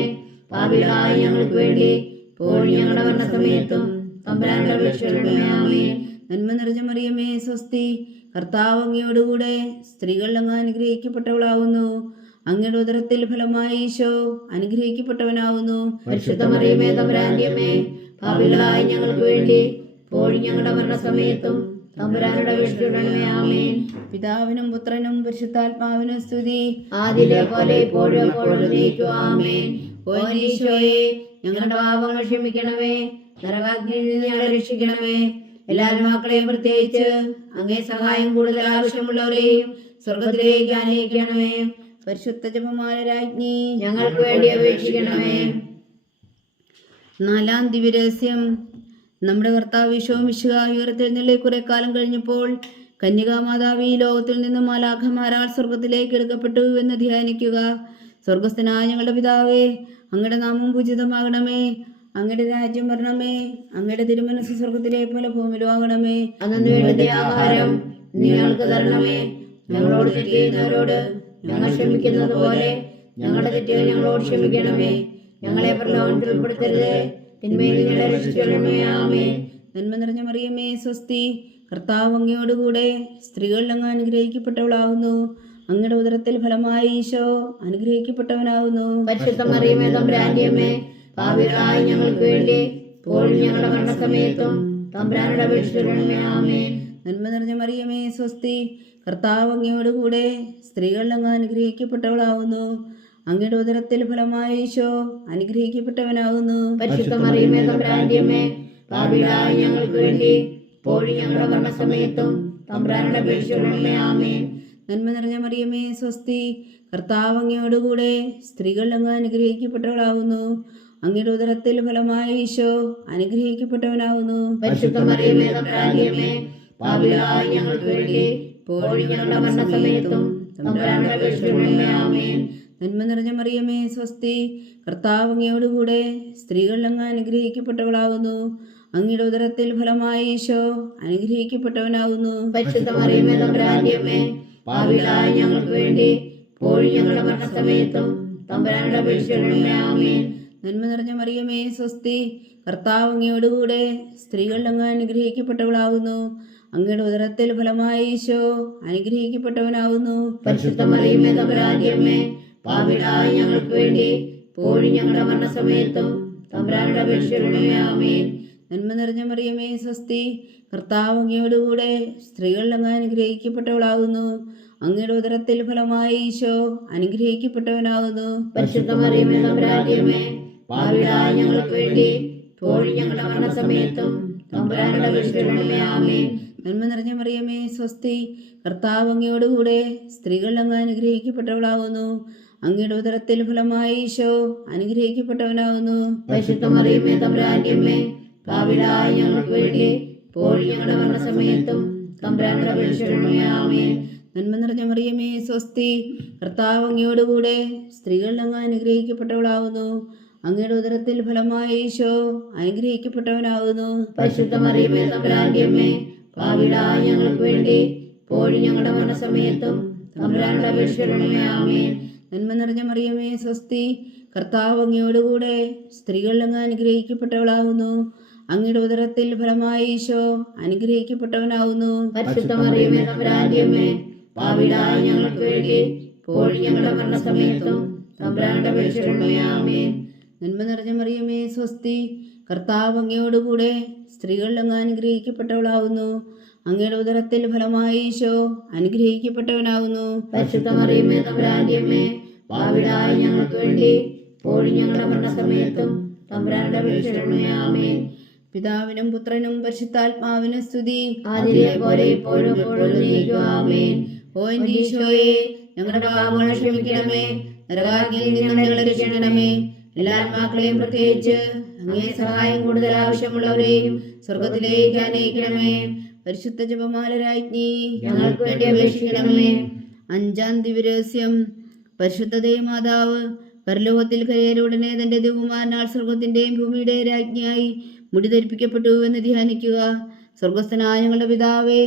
പാപികളായ ഞങ്ങൾക്ക് വേണ്ടി ഇപ്പോഴും ഞങ്ങളുടെ മരണസമയത്തും തമ്പുരാന്റെ അപേക്ഷകളെ ആമേൻ. നന്മ നിറഞ്ഞ മറിയമേ സ്വസ്തി, കർത്താവ് അങ്ങയോടുകൂടെ സ്ത്രീകളിൽ അങ്ങ് അനുഗ്രഹിക്കപ്പെട്ടവളാവുന്നു. അങ്ങയുടെ ഉദരത്തിൽ ഫലമായി ഈശോ അനുഗ്രഹിക്കപ്പെട്ടവനാവുന്നു. പരിശുദ്ധ മറിയമേ തമ്പുരാന്റെ അമ്മേ, പാപികളായ ഞങ്ങൾക്ക് വേണ്ടി ഇപ്പോഴും ഞങ്ങളുടെ മരണസമയത്തും തമ്പുരാന്റെ അപേക്ഷകളെ ആമേൻ. പിതാവിനും പുത്രനും പരിശുദ്ധാത്മാവിനും സ്തുതി. ആദിയിലെ പോലെ ഇപ്പോഴും എപ്പോഴും നീക്കും ആമേൻ. ഓ ഈശോയെ, ഞങ്ങളുടെ പാപങ്ങൾ ക്ഷമിക്കണമേ, നരകാഗ്നിയിൽ നിന്ന് ഞങ്ങളെ രക്ഷിക്കണമേ. എല്ലാ ആത്മാക്കളെയും പ്രത്യേകിച്ച് അങ്ങേ സഹായം കൂടുതൽ ആവശ്യമുള്ളവരെയും സ്വർഗത്തിലേക്ക് ആനയിക്കണമേ. പരിശുദ്ധ ജപമാല രാജ്ഞി ഞങ്ങൾക്ക് വേണ്ടി അപേക്ഷിക്കണമേ. 4-ാം ദിവ്യരഹസ്യം. നമ്മുടെ കർത്താവ് മിശിഹാ ഉയർത്തെഴുന്നള്ളി കുറെ കാലം കഴിഞ്ഞപ്പോൾ കന്യകാമാതാവ് ഈ ലോകത്തിൽ നിന്ന് മാലാഖമാരാൽ സ്വർഗത്തിലേക്ക് എടുക്കപ്പെട്ടു എന്ന് ധ്യാനിക്കുക. സ്വർഗസ്ഥനായ ഞങ്ങളുടെ പിതാവേ, അങ്ങയുടെ നാമം പൂജിതമാകണമേ. അങ്ങയുടെ രാജ്യം വരണമേ. അങ്ങയുടെ തിരുമനസ് സ്വർഗത്തിലെ പോലെ ഭൂമിയിലും ആകണമേ. അന്നു വേണ്ടുന്ന ആഹാരം നീ ഞങ്ങൾക്ക് തരണമേ. ഞങ്ങളോട് തെറ്റ് ചെയ്യുന്നവരോട് ഞങ്ങൾ ക്ഷമിക്കുന്നത് പോലെ ഞങ്ങളുടെ തെറ്റുകൾ ഞങ്ങളോട് ക്ഷമിക്കണമേ. ഞങ്ങളെ പ്രലോഭനത്തിൽ ഉൾപ്പെടുത്തരുതേ, തിന്മയിൽ ഞങ്ങളെ രക്ഷിക്കണമേ. ആമേൻ. നന്മ നിറഞ്ഞ മറിയമേ, സ്വസ്തി. കർത്താവ് അങ്ങയോടുകൂടെ സ്ത്രീകളിൽ അങ്ങ് അനുഗ്രഹിക്കപ്പെട്ടവളാകുന്നു. അങ്ങയുടെ ഉദരത്തിൽ ഫലമായി ഈശോ അനുഗ്രഹിക്കപ്പെട്ടവനാകുന്നു. പരിശുദ്ധ മറിയമേ, തമ്പുരാന്റെ അമ്മേ, പാപികളായ ഞങ്ങൾക്ക് വേണ്ടി ഇപ്പോഴും ഞങ്ങളുടെ മരണസമയത്തും തമ്പുരാനോട് അപേക്ഷിക്കണമേ. ആമേൻ. നന്മ നിറഞ്ഞ മറിയമേ, സ്വസ്തി. കർത്താവ് അങ്ങയോടുകൂടെ സ്ത്രീകളിൽ അങ്ങ് അനുഗ്രഹിക്കപ്പെട്ടവളാകുന്നു. അങ്ങയുടെ ഉദരത്തിൽ ഫലമായി ഈശോ അനുഗ്രഹിക്കപ്പെട്ടവനാകുന്നു. പരിശുദ്ധ മറിയമേ, തമ്പുരാന്റെ അമ്മേ, പാപികളായ ഞങ്ങൾക്ക് വേണ്ടി ഇപ്പോഴും ഞങ്ങളുടെ മരണസമയത്തും തമ്പുരാനോട് അപേക്ഷിക്കണമേ. ആമേൻ. നന്മ നിറഞ്ഞ മറിയമേ, സ്വസ്തി. കർത്താവ് അങ്ങയോടുകൂടെ സ്ത്രീകളിൽ അങ്ങ് അനുഗ്രഹിക്കപ്പെട്ടവളാകുന്നു. അങ്ങയുടെ ഉദരത്തിൽ ഫലമായി ഈശോ അനുഗ്രഹിക്കപ്പെട്ടവനാകുന്നു. പരിശുദ്ധ മറിയമേ, തമ്പുരാന്റെ അമ്മേ, പാപികളായ ഞങ്ങൾക്ക് വേണ്ടി ഇപ്പോഴും ഞങ്ങളുടെ മരണസമയത്തും തമ്പുരാനോട് അപേക്ഷിക്കണമേ. ആമേൻ. നന്മ നിറഞ്ഞ മറിയമേ, സ്വസ്തി. കർത്താവ് അങ്ങയോടുകൂടെ സ്ത്രീകളിൽ അങ്ങ് അനുഗ്രഹിക്കപ്പെട്ടവളാകുന്നു. അങ്ങയുടെ ഉദരത്തിൽ ഫലമായി ഈശോ അനുഗ്രഹിക്കപ്പെട്ടവനാകുന്നു. പരിശുദ്ധ മറിയമേ, തമ്പുരാന്റെ അമ്മേ, പാപികളായ ഞങ്ങൾക്ക് വേണ്ടി ഇപ്പോഴും ഞങ്ങളുടെ മരണസമയത്തും തമ്പുരാനോട് അപേക്ഷിക്കണമേ. ആമേൻ. നന്മ നിറഞ്ഞ മറിയമേ, സ്വസ്തി. കർത്താവ് അങ്ങയോടുകൂടെ സ്ത്രീകളിൽ അങ്ങ് അനുഗ്രഹിക്കപ്പെട്ടവളാകുന്നു. അങ്ങയുടെ ഉദരത്തിൽ ഫലമായി ഈശോ അനുഗ്രഹിക്കപ്പെട്ടവനാകുന്നു. പരിശുദ്ധ മറിയമേ, തമ്പുരാന്റെ അമ്മേ, പാപികളായ ഞങ്ങൾക്ക് വേണ്ടി ഇപ്പോഴും ഞങ്ങളുടെ മരണസമയത്തും തമ്പുരാനോട് അപേക്ഷിക്കണമേ. ആമേൻ. നന്മ നിറഞ്ഞ മറിയമേ, സ്വസ്തി. കർത്താവ് അങ്ങയോടുകൂടെ സ്ത്രീകളിൽ അങ്ങ് അനുഗ്രഹിക്കപ്പെട്ടവളാകുന്നു. അങ്ങയുടെ ഉദരത്തിൽ ഫലമായി ഈശോ അനുഗ്രഹിക്കപ്പെട്ടവനാകുന്നു. പരിശുദ്ധ മറിയമേ, തമ്പുരാന്റെ അമ്മേ, പാപികളായ ഞങ്ങൾക്ക് വേണ്ടി ഇപ്പോഴും ഞങ്ങളുടെ മരണസമയത്തും തമ്പുരാനോട് അപേക്ഷിക്കണമേ. ആമേൻ. നന്മ നിറഞ്ഞ മറിയമേ, സ്വസ്തി. കർത്താവ് അങ്ങയോടുകൂടെ സ്ത്രീകളിൽ അങ്ങ് അനുഗ്രഹിക്കപ്പെട്ടവളാകുന്നു. അങ്ങയുടെ ഉദരത്തിൽ ഫലമായി ഈശോ അനുഗ്രഹിക്കപ്പെട്ടവനാകുന്നു. പരിശുദ്ധ മറിയമേ, തമ്പുരാന്റെ അമ്മേ, പാപികളായ ഞങ്ങൾക്ക് വേണ്ടി ഇപ്പോഴും ഞങ്ങളുടെ മരണസമയത്തും തമ്പുരാനോട് അപേക്ഷിക്കണമേ. ആമേൻ. നന്മ നിറഞ്ഞ മറിയമേ, സ്വസ്തി. കർത്താവ് അങ്ങയോടുകൂടെ സ്ത്രീകളിൽ അങ്ങ് അനുഗ്രഹിക്കപ്പെട്ടവളാകുന്നു. അങ്ങയുടെ ഉദരത്തിൽ ഫലമായി ഈശോ അനുഗ്രഹിക്കപ്പെട്ടവനാകുന്നു. പരിശുദ്ധ മറിയമേ, തമ്പുരാന്റെ അമ്മേ, പാപികളായ ഞങ്ങൾക്ക് വേണ്ടി ഇപ്പോഴും ഞങ്ങളുടെ മരണസമയത്തും തമ്പുരാനോട് അപേക്ഷിക്കണമേ. ആമേൻ. നന്മ നിറഞ്ഞ മറിയമേ, സ്വസ്തി. കർത്താവ് അങ്ങയോടുകൂടെ സ്ത്രീകളിൽ അങ്ങ് അനുഗ്രഹിക്കപ്പെട്ടവളാകുന്നു. അങ്ങയുടെ ഉദരത്തിൽ ഫലമായി ഈശോ അനുഗ്രഹിക്കപ്പെട്ടവനാകുന്നു. പരിശുദ്ധ മറിയമേ, തമ്പുരാന്റെ അമ്മേ, പാപികളായ ഞങ്ങൾക്ക് വേണ്ടി ഇപ്പോഴും ഞങ്ങളുടെ മരണസമയത്തും തമ്പുരാനോട് അപേക്ഷിക്കണമേ. ആമേൻ. നന്മ നിറഞ്ഞ മറിയമേ, സ്വസ്തി. കർത്താവ് അങ്ങയോടുകൂടെ സ്ത്രീകളിൽ അങ്ങ് അനുഗ്രഹിക്കപ്പെട്ടവളാകുന്നു. അങ്ങയുടെ ഉദരത്തിൽ ഫലമായി ഈശോ അനുഗ്രഹിക്കപ്പെട്ടവനാകുന്നു. പരിശുദ്ധ മറിയമേ, തമ്പുരാന്റെ അമ്മേ, പാപികളായ ഞങ്ങൾക്ക് വേണ്ടി ഇപ്പോഴും ഞങ്ങളുടെ മരണസമയത്തും തമ്പുരാനോട് അപേക്ഷിക്കണമേ. ആമേൻ. പിതാവിനും പുത്രനും പരിശുദ്ധാത്മാവിനും സ്തുതി. ആദിയിലെ പോലെ ഇപ്പോഴും എപ്പോഴും എന്നേക്കും. ആമേൻ. ഓ എൻ്റെ ഈശോയെ, ഞങ്ങളുടെ പാപങ്ങൾ ക്ഷമിക്കണമേ. നരകാഗ്നിയിൽ നിന്ന് ഞങ്ങളെ രക്ഷിക്കണമേ. എല്ലാ ആത്മാക്കളെയും പ്രത്യേകിച്ച് അങ്ങേ സഹായം കൂടുതൽ ആവശ്യമുള്ളവരെയും സ്വർഗത്തിലേക്ക് ആനയിക്കണമേ. പരിശുദ്ധ ജപമാല രാജ്ഞി ഞങ്ങൾക്ക് വേണ്ടി അപേക്ഷിക്കണമേ. 5-ാം ദിവ്യരഹസ്യം. പരിശുദ്ധ ദേവമാതാവ് പരലോകത്തിൽ കയറിയ ഉടനെ തന്റെ ദിവകുമാരനാൽ സ്വർഗത്തിന്റെയും ഭൂമിയുടെയും രാജ്ഞിയായി മുടി ധരിപ്പിക്കപ്പെട്ടു എന്ന് ധ്യാനിക്കുക. സ്വർഗസ്ഥനായ ഞങ്ങളുടെ പിതാവേ,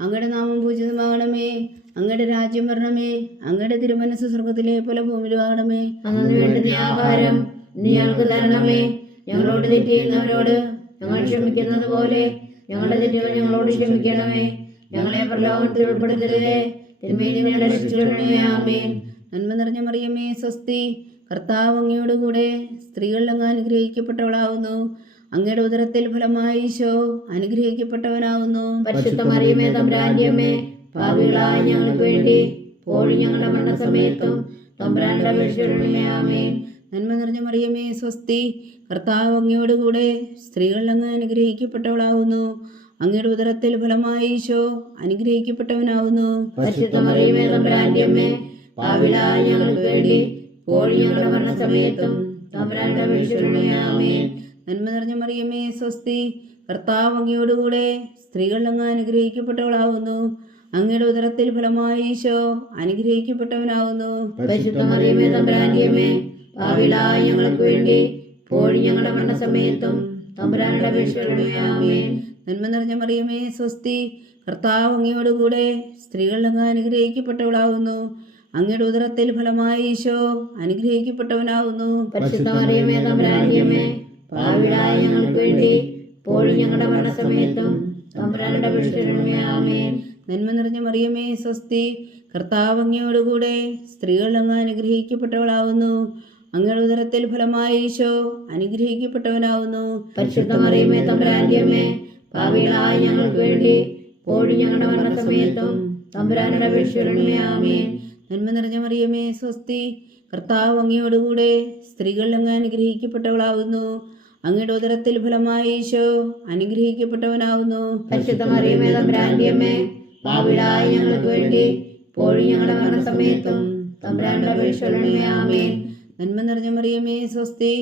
അങ്ങയുടെ നാമം പൂജിതമാകണമേ. അങ്ങയുടെ രാജ്യം വരണമേ. അങ്ങയുടെ തിരുമനസ് സ്വർഗത്തിലെ പോലെ ഭൂമിയിലും ആകണമേ. അന്നു വേണ്ടുന്ന ആഹാരം നീ ഞങ്ങൾക്ക് തരണമേ. ഞങ്ങളോട് തെറ്റ് ചെയ്യുന്നവരോട് ഞങ്ങൾ ക്ഷമിക്കുന്നത് പോലെ ഞങ്ങളുടെ തെറ്റുകൾ ഞങ്ങളോട് ക്ഷമിക്കണമേ. ഞങ്ങളെ പ്രലോഭനത്തിൽ ഉൾപ്പെടുത്തരുതേ, തിന്മയിൽ ഞങ്ങളെ രക്ഷിക്കണമേ. ആമേൻ. നന്മ നിറഞ്ഞ മറിയമേ, സ്വസ്തി. കർത്താവ് അങ്ങയോടുകൂടെ സ്ത്രീകളിൽ അങ്ങ് അനുഗ്രഹിക്കപ്പെട്ടവളാകുന്നു. അങ്ങയുടെ ഉദരത്തിൽ ഫലമായി ഈശോ അനുഗ്രഹിക്കപ്പെട്ടവനാകുന്നു. പരിശുദ്ധ മറിയമേ, തമ്പുരാന്റെ അമ്മേ, പാപികളായ ഞങ്ങൾക്ക് വേണ്ടി ഇപ്പോഴും ഞങ്ങളുടെ മരണസമയത്തും തമ്പുരാനോട് അപേക്ഷിക്കണമേ. ആമേൻ. നന്മ നിറഞ്ഞ മറിയമേ, സ്വസ്തി. കർത്താവ് അങ്ങയോടുകൂടെ സ്ത്രീകളിൽ അങ്ങ് അനുഗ്രഹിക്കപ്പെട്ടവളാകുന്നു. അങ്ങയുടെ ഉദരത്തിൽ ഫലമായി ഈശോ അനുഗ്രഹിക്കപ്പെട്ടവനാവുന്നു. പരിശുദ്ധ മറിയമേ തമ്പുരാന്റെ അമ്മേ, പാപികളായ ഞങ്ങൾക്ക് വേണ്ടി ഇപ്പോഴും ഞങ്ങളുടെ മരണസമയത്തും തമ്പുരാന്റെ അപേക്ഷിക്കണമേ. ആമേൻ. നന്മ നിറഞ്ഞ മറിയമേ സ്വസ്തി, കർത്താവ് അങ്ങയോടുകൂടെ സ്ത്രീകൾ അങ്ങ് അനുഗ്രഹിക്കപ്പെട്ടവളാവുന്നു. അങ്ങയുടെ ഉദരത്തിൽ ഫലമായി ഈശോ അനുഗ്രഹിക്കപ്പെട്ടവനാവുന്നു. പരിശുദ്ധ മറിയമേ തമ്പുരാന്റെ അമ്മേ, പാപികളായ ഞങ്ങൾക്ക് വേണ്ടി ഇപ്പോഴും ഞങ്ങളുടെ മരണസമയത്തും തമ്പുരാന്റെ അപേക്ഷിക്കണമേ. ആമേൻ. നന്മ നിറഞ്ഞ മറിയമേ സ്വസ്തി, കർത്താവ് അങ്ങയോടുകൂടെ സ്ത്രീകൾ അങ്ങ് അനുഗ്രഹിക്കപ്പെട്ടവളാവുന്നു. അങ്ങയുടെ ഉദരത്തിൽ ഫലമായി ഈശോ അനുഗ്രഹിക്കപ്പെട്ടവനാവുന്നു. പരിശുദ്ധ മറിയമേ തമ്പുരാന്റെ അമ്മേ, പാപികളായ ഞങ്ങൾക്ക് വേണ്ടി ഇപ്പോഴും ഞങ്ങളുടെ മരണസമയത്തും തമ്പുരാന്റെ അപേക്ഷിക്കണമേ. ആമേൻ. നന്മ നിറഞ്ഞ മറിയമേ സ്വസ്തി, കർത്താവ് അങ്ങയോടുകൂടെ സ്ത്രീകൾ അങ്ങ് അനുഗ്രഹിക്കപ്പെട്ടവളാവുന്നു. അങ്ങയുടെ ഉദരത്തിൽ ഫലമായി ഈശോ അനുഗ്രഹിക്കപ്പെട്ടവനാവുന്നു. പരിശുദ്ധ മറിയമേ തമ്പുരാന്റെ അമ്മേ, പാപികളായ ഞങ്ങൾക്ക് വേണ്ടി ഇപ്പോഴും ഞങ്ങളുടെ മരണസമയത്തും തമ്പുരാന്റെ അപേക്ഷിക്കണമേ. ആമേൻ. നന്മ നിറഞ്ഞ മറിയമേ സ്വസ്തി, കർത്താവ് അങ്ങയോടുകൂടെ സ്ത്രീകൾ അങ്ങ് അനുഗ്രഹിക്കപ്പെട്ടവളാവുന്നു. അങ്ങയുടെ ഉദരത്തിൽ ഫലമായി ഈശോ അനുഗ്രഹിക്കപ്പെട്ടവനാവുന്നു. പരിശുദ്ധ മറിയമേ തമ്പുരാന്റെ അമ്മേ, പാപികളായ ഞങ്ങൾക്ക് വേണ്ടി ഇപ്പോഴും ഞങ്ങളുടെ മരണസമയത്തും തമ്പുരാന്റെ അപേക്ഷിക്കണമേ. ആമേൻ. നന്മ നിറഞ്ഞ മറിയമേ സ്വസ്തി,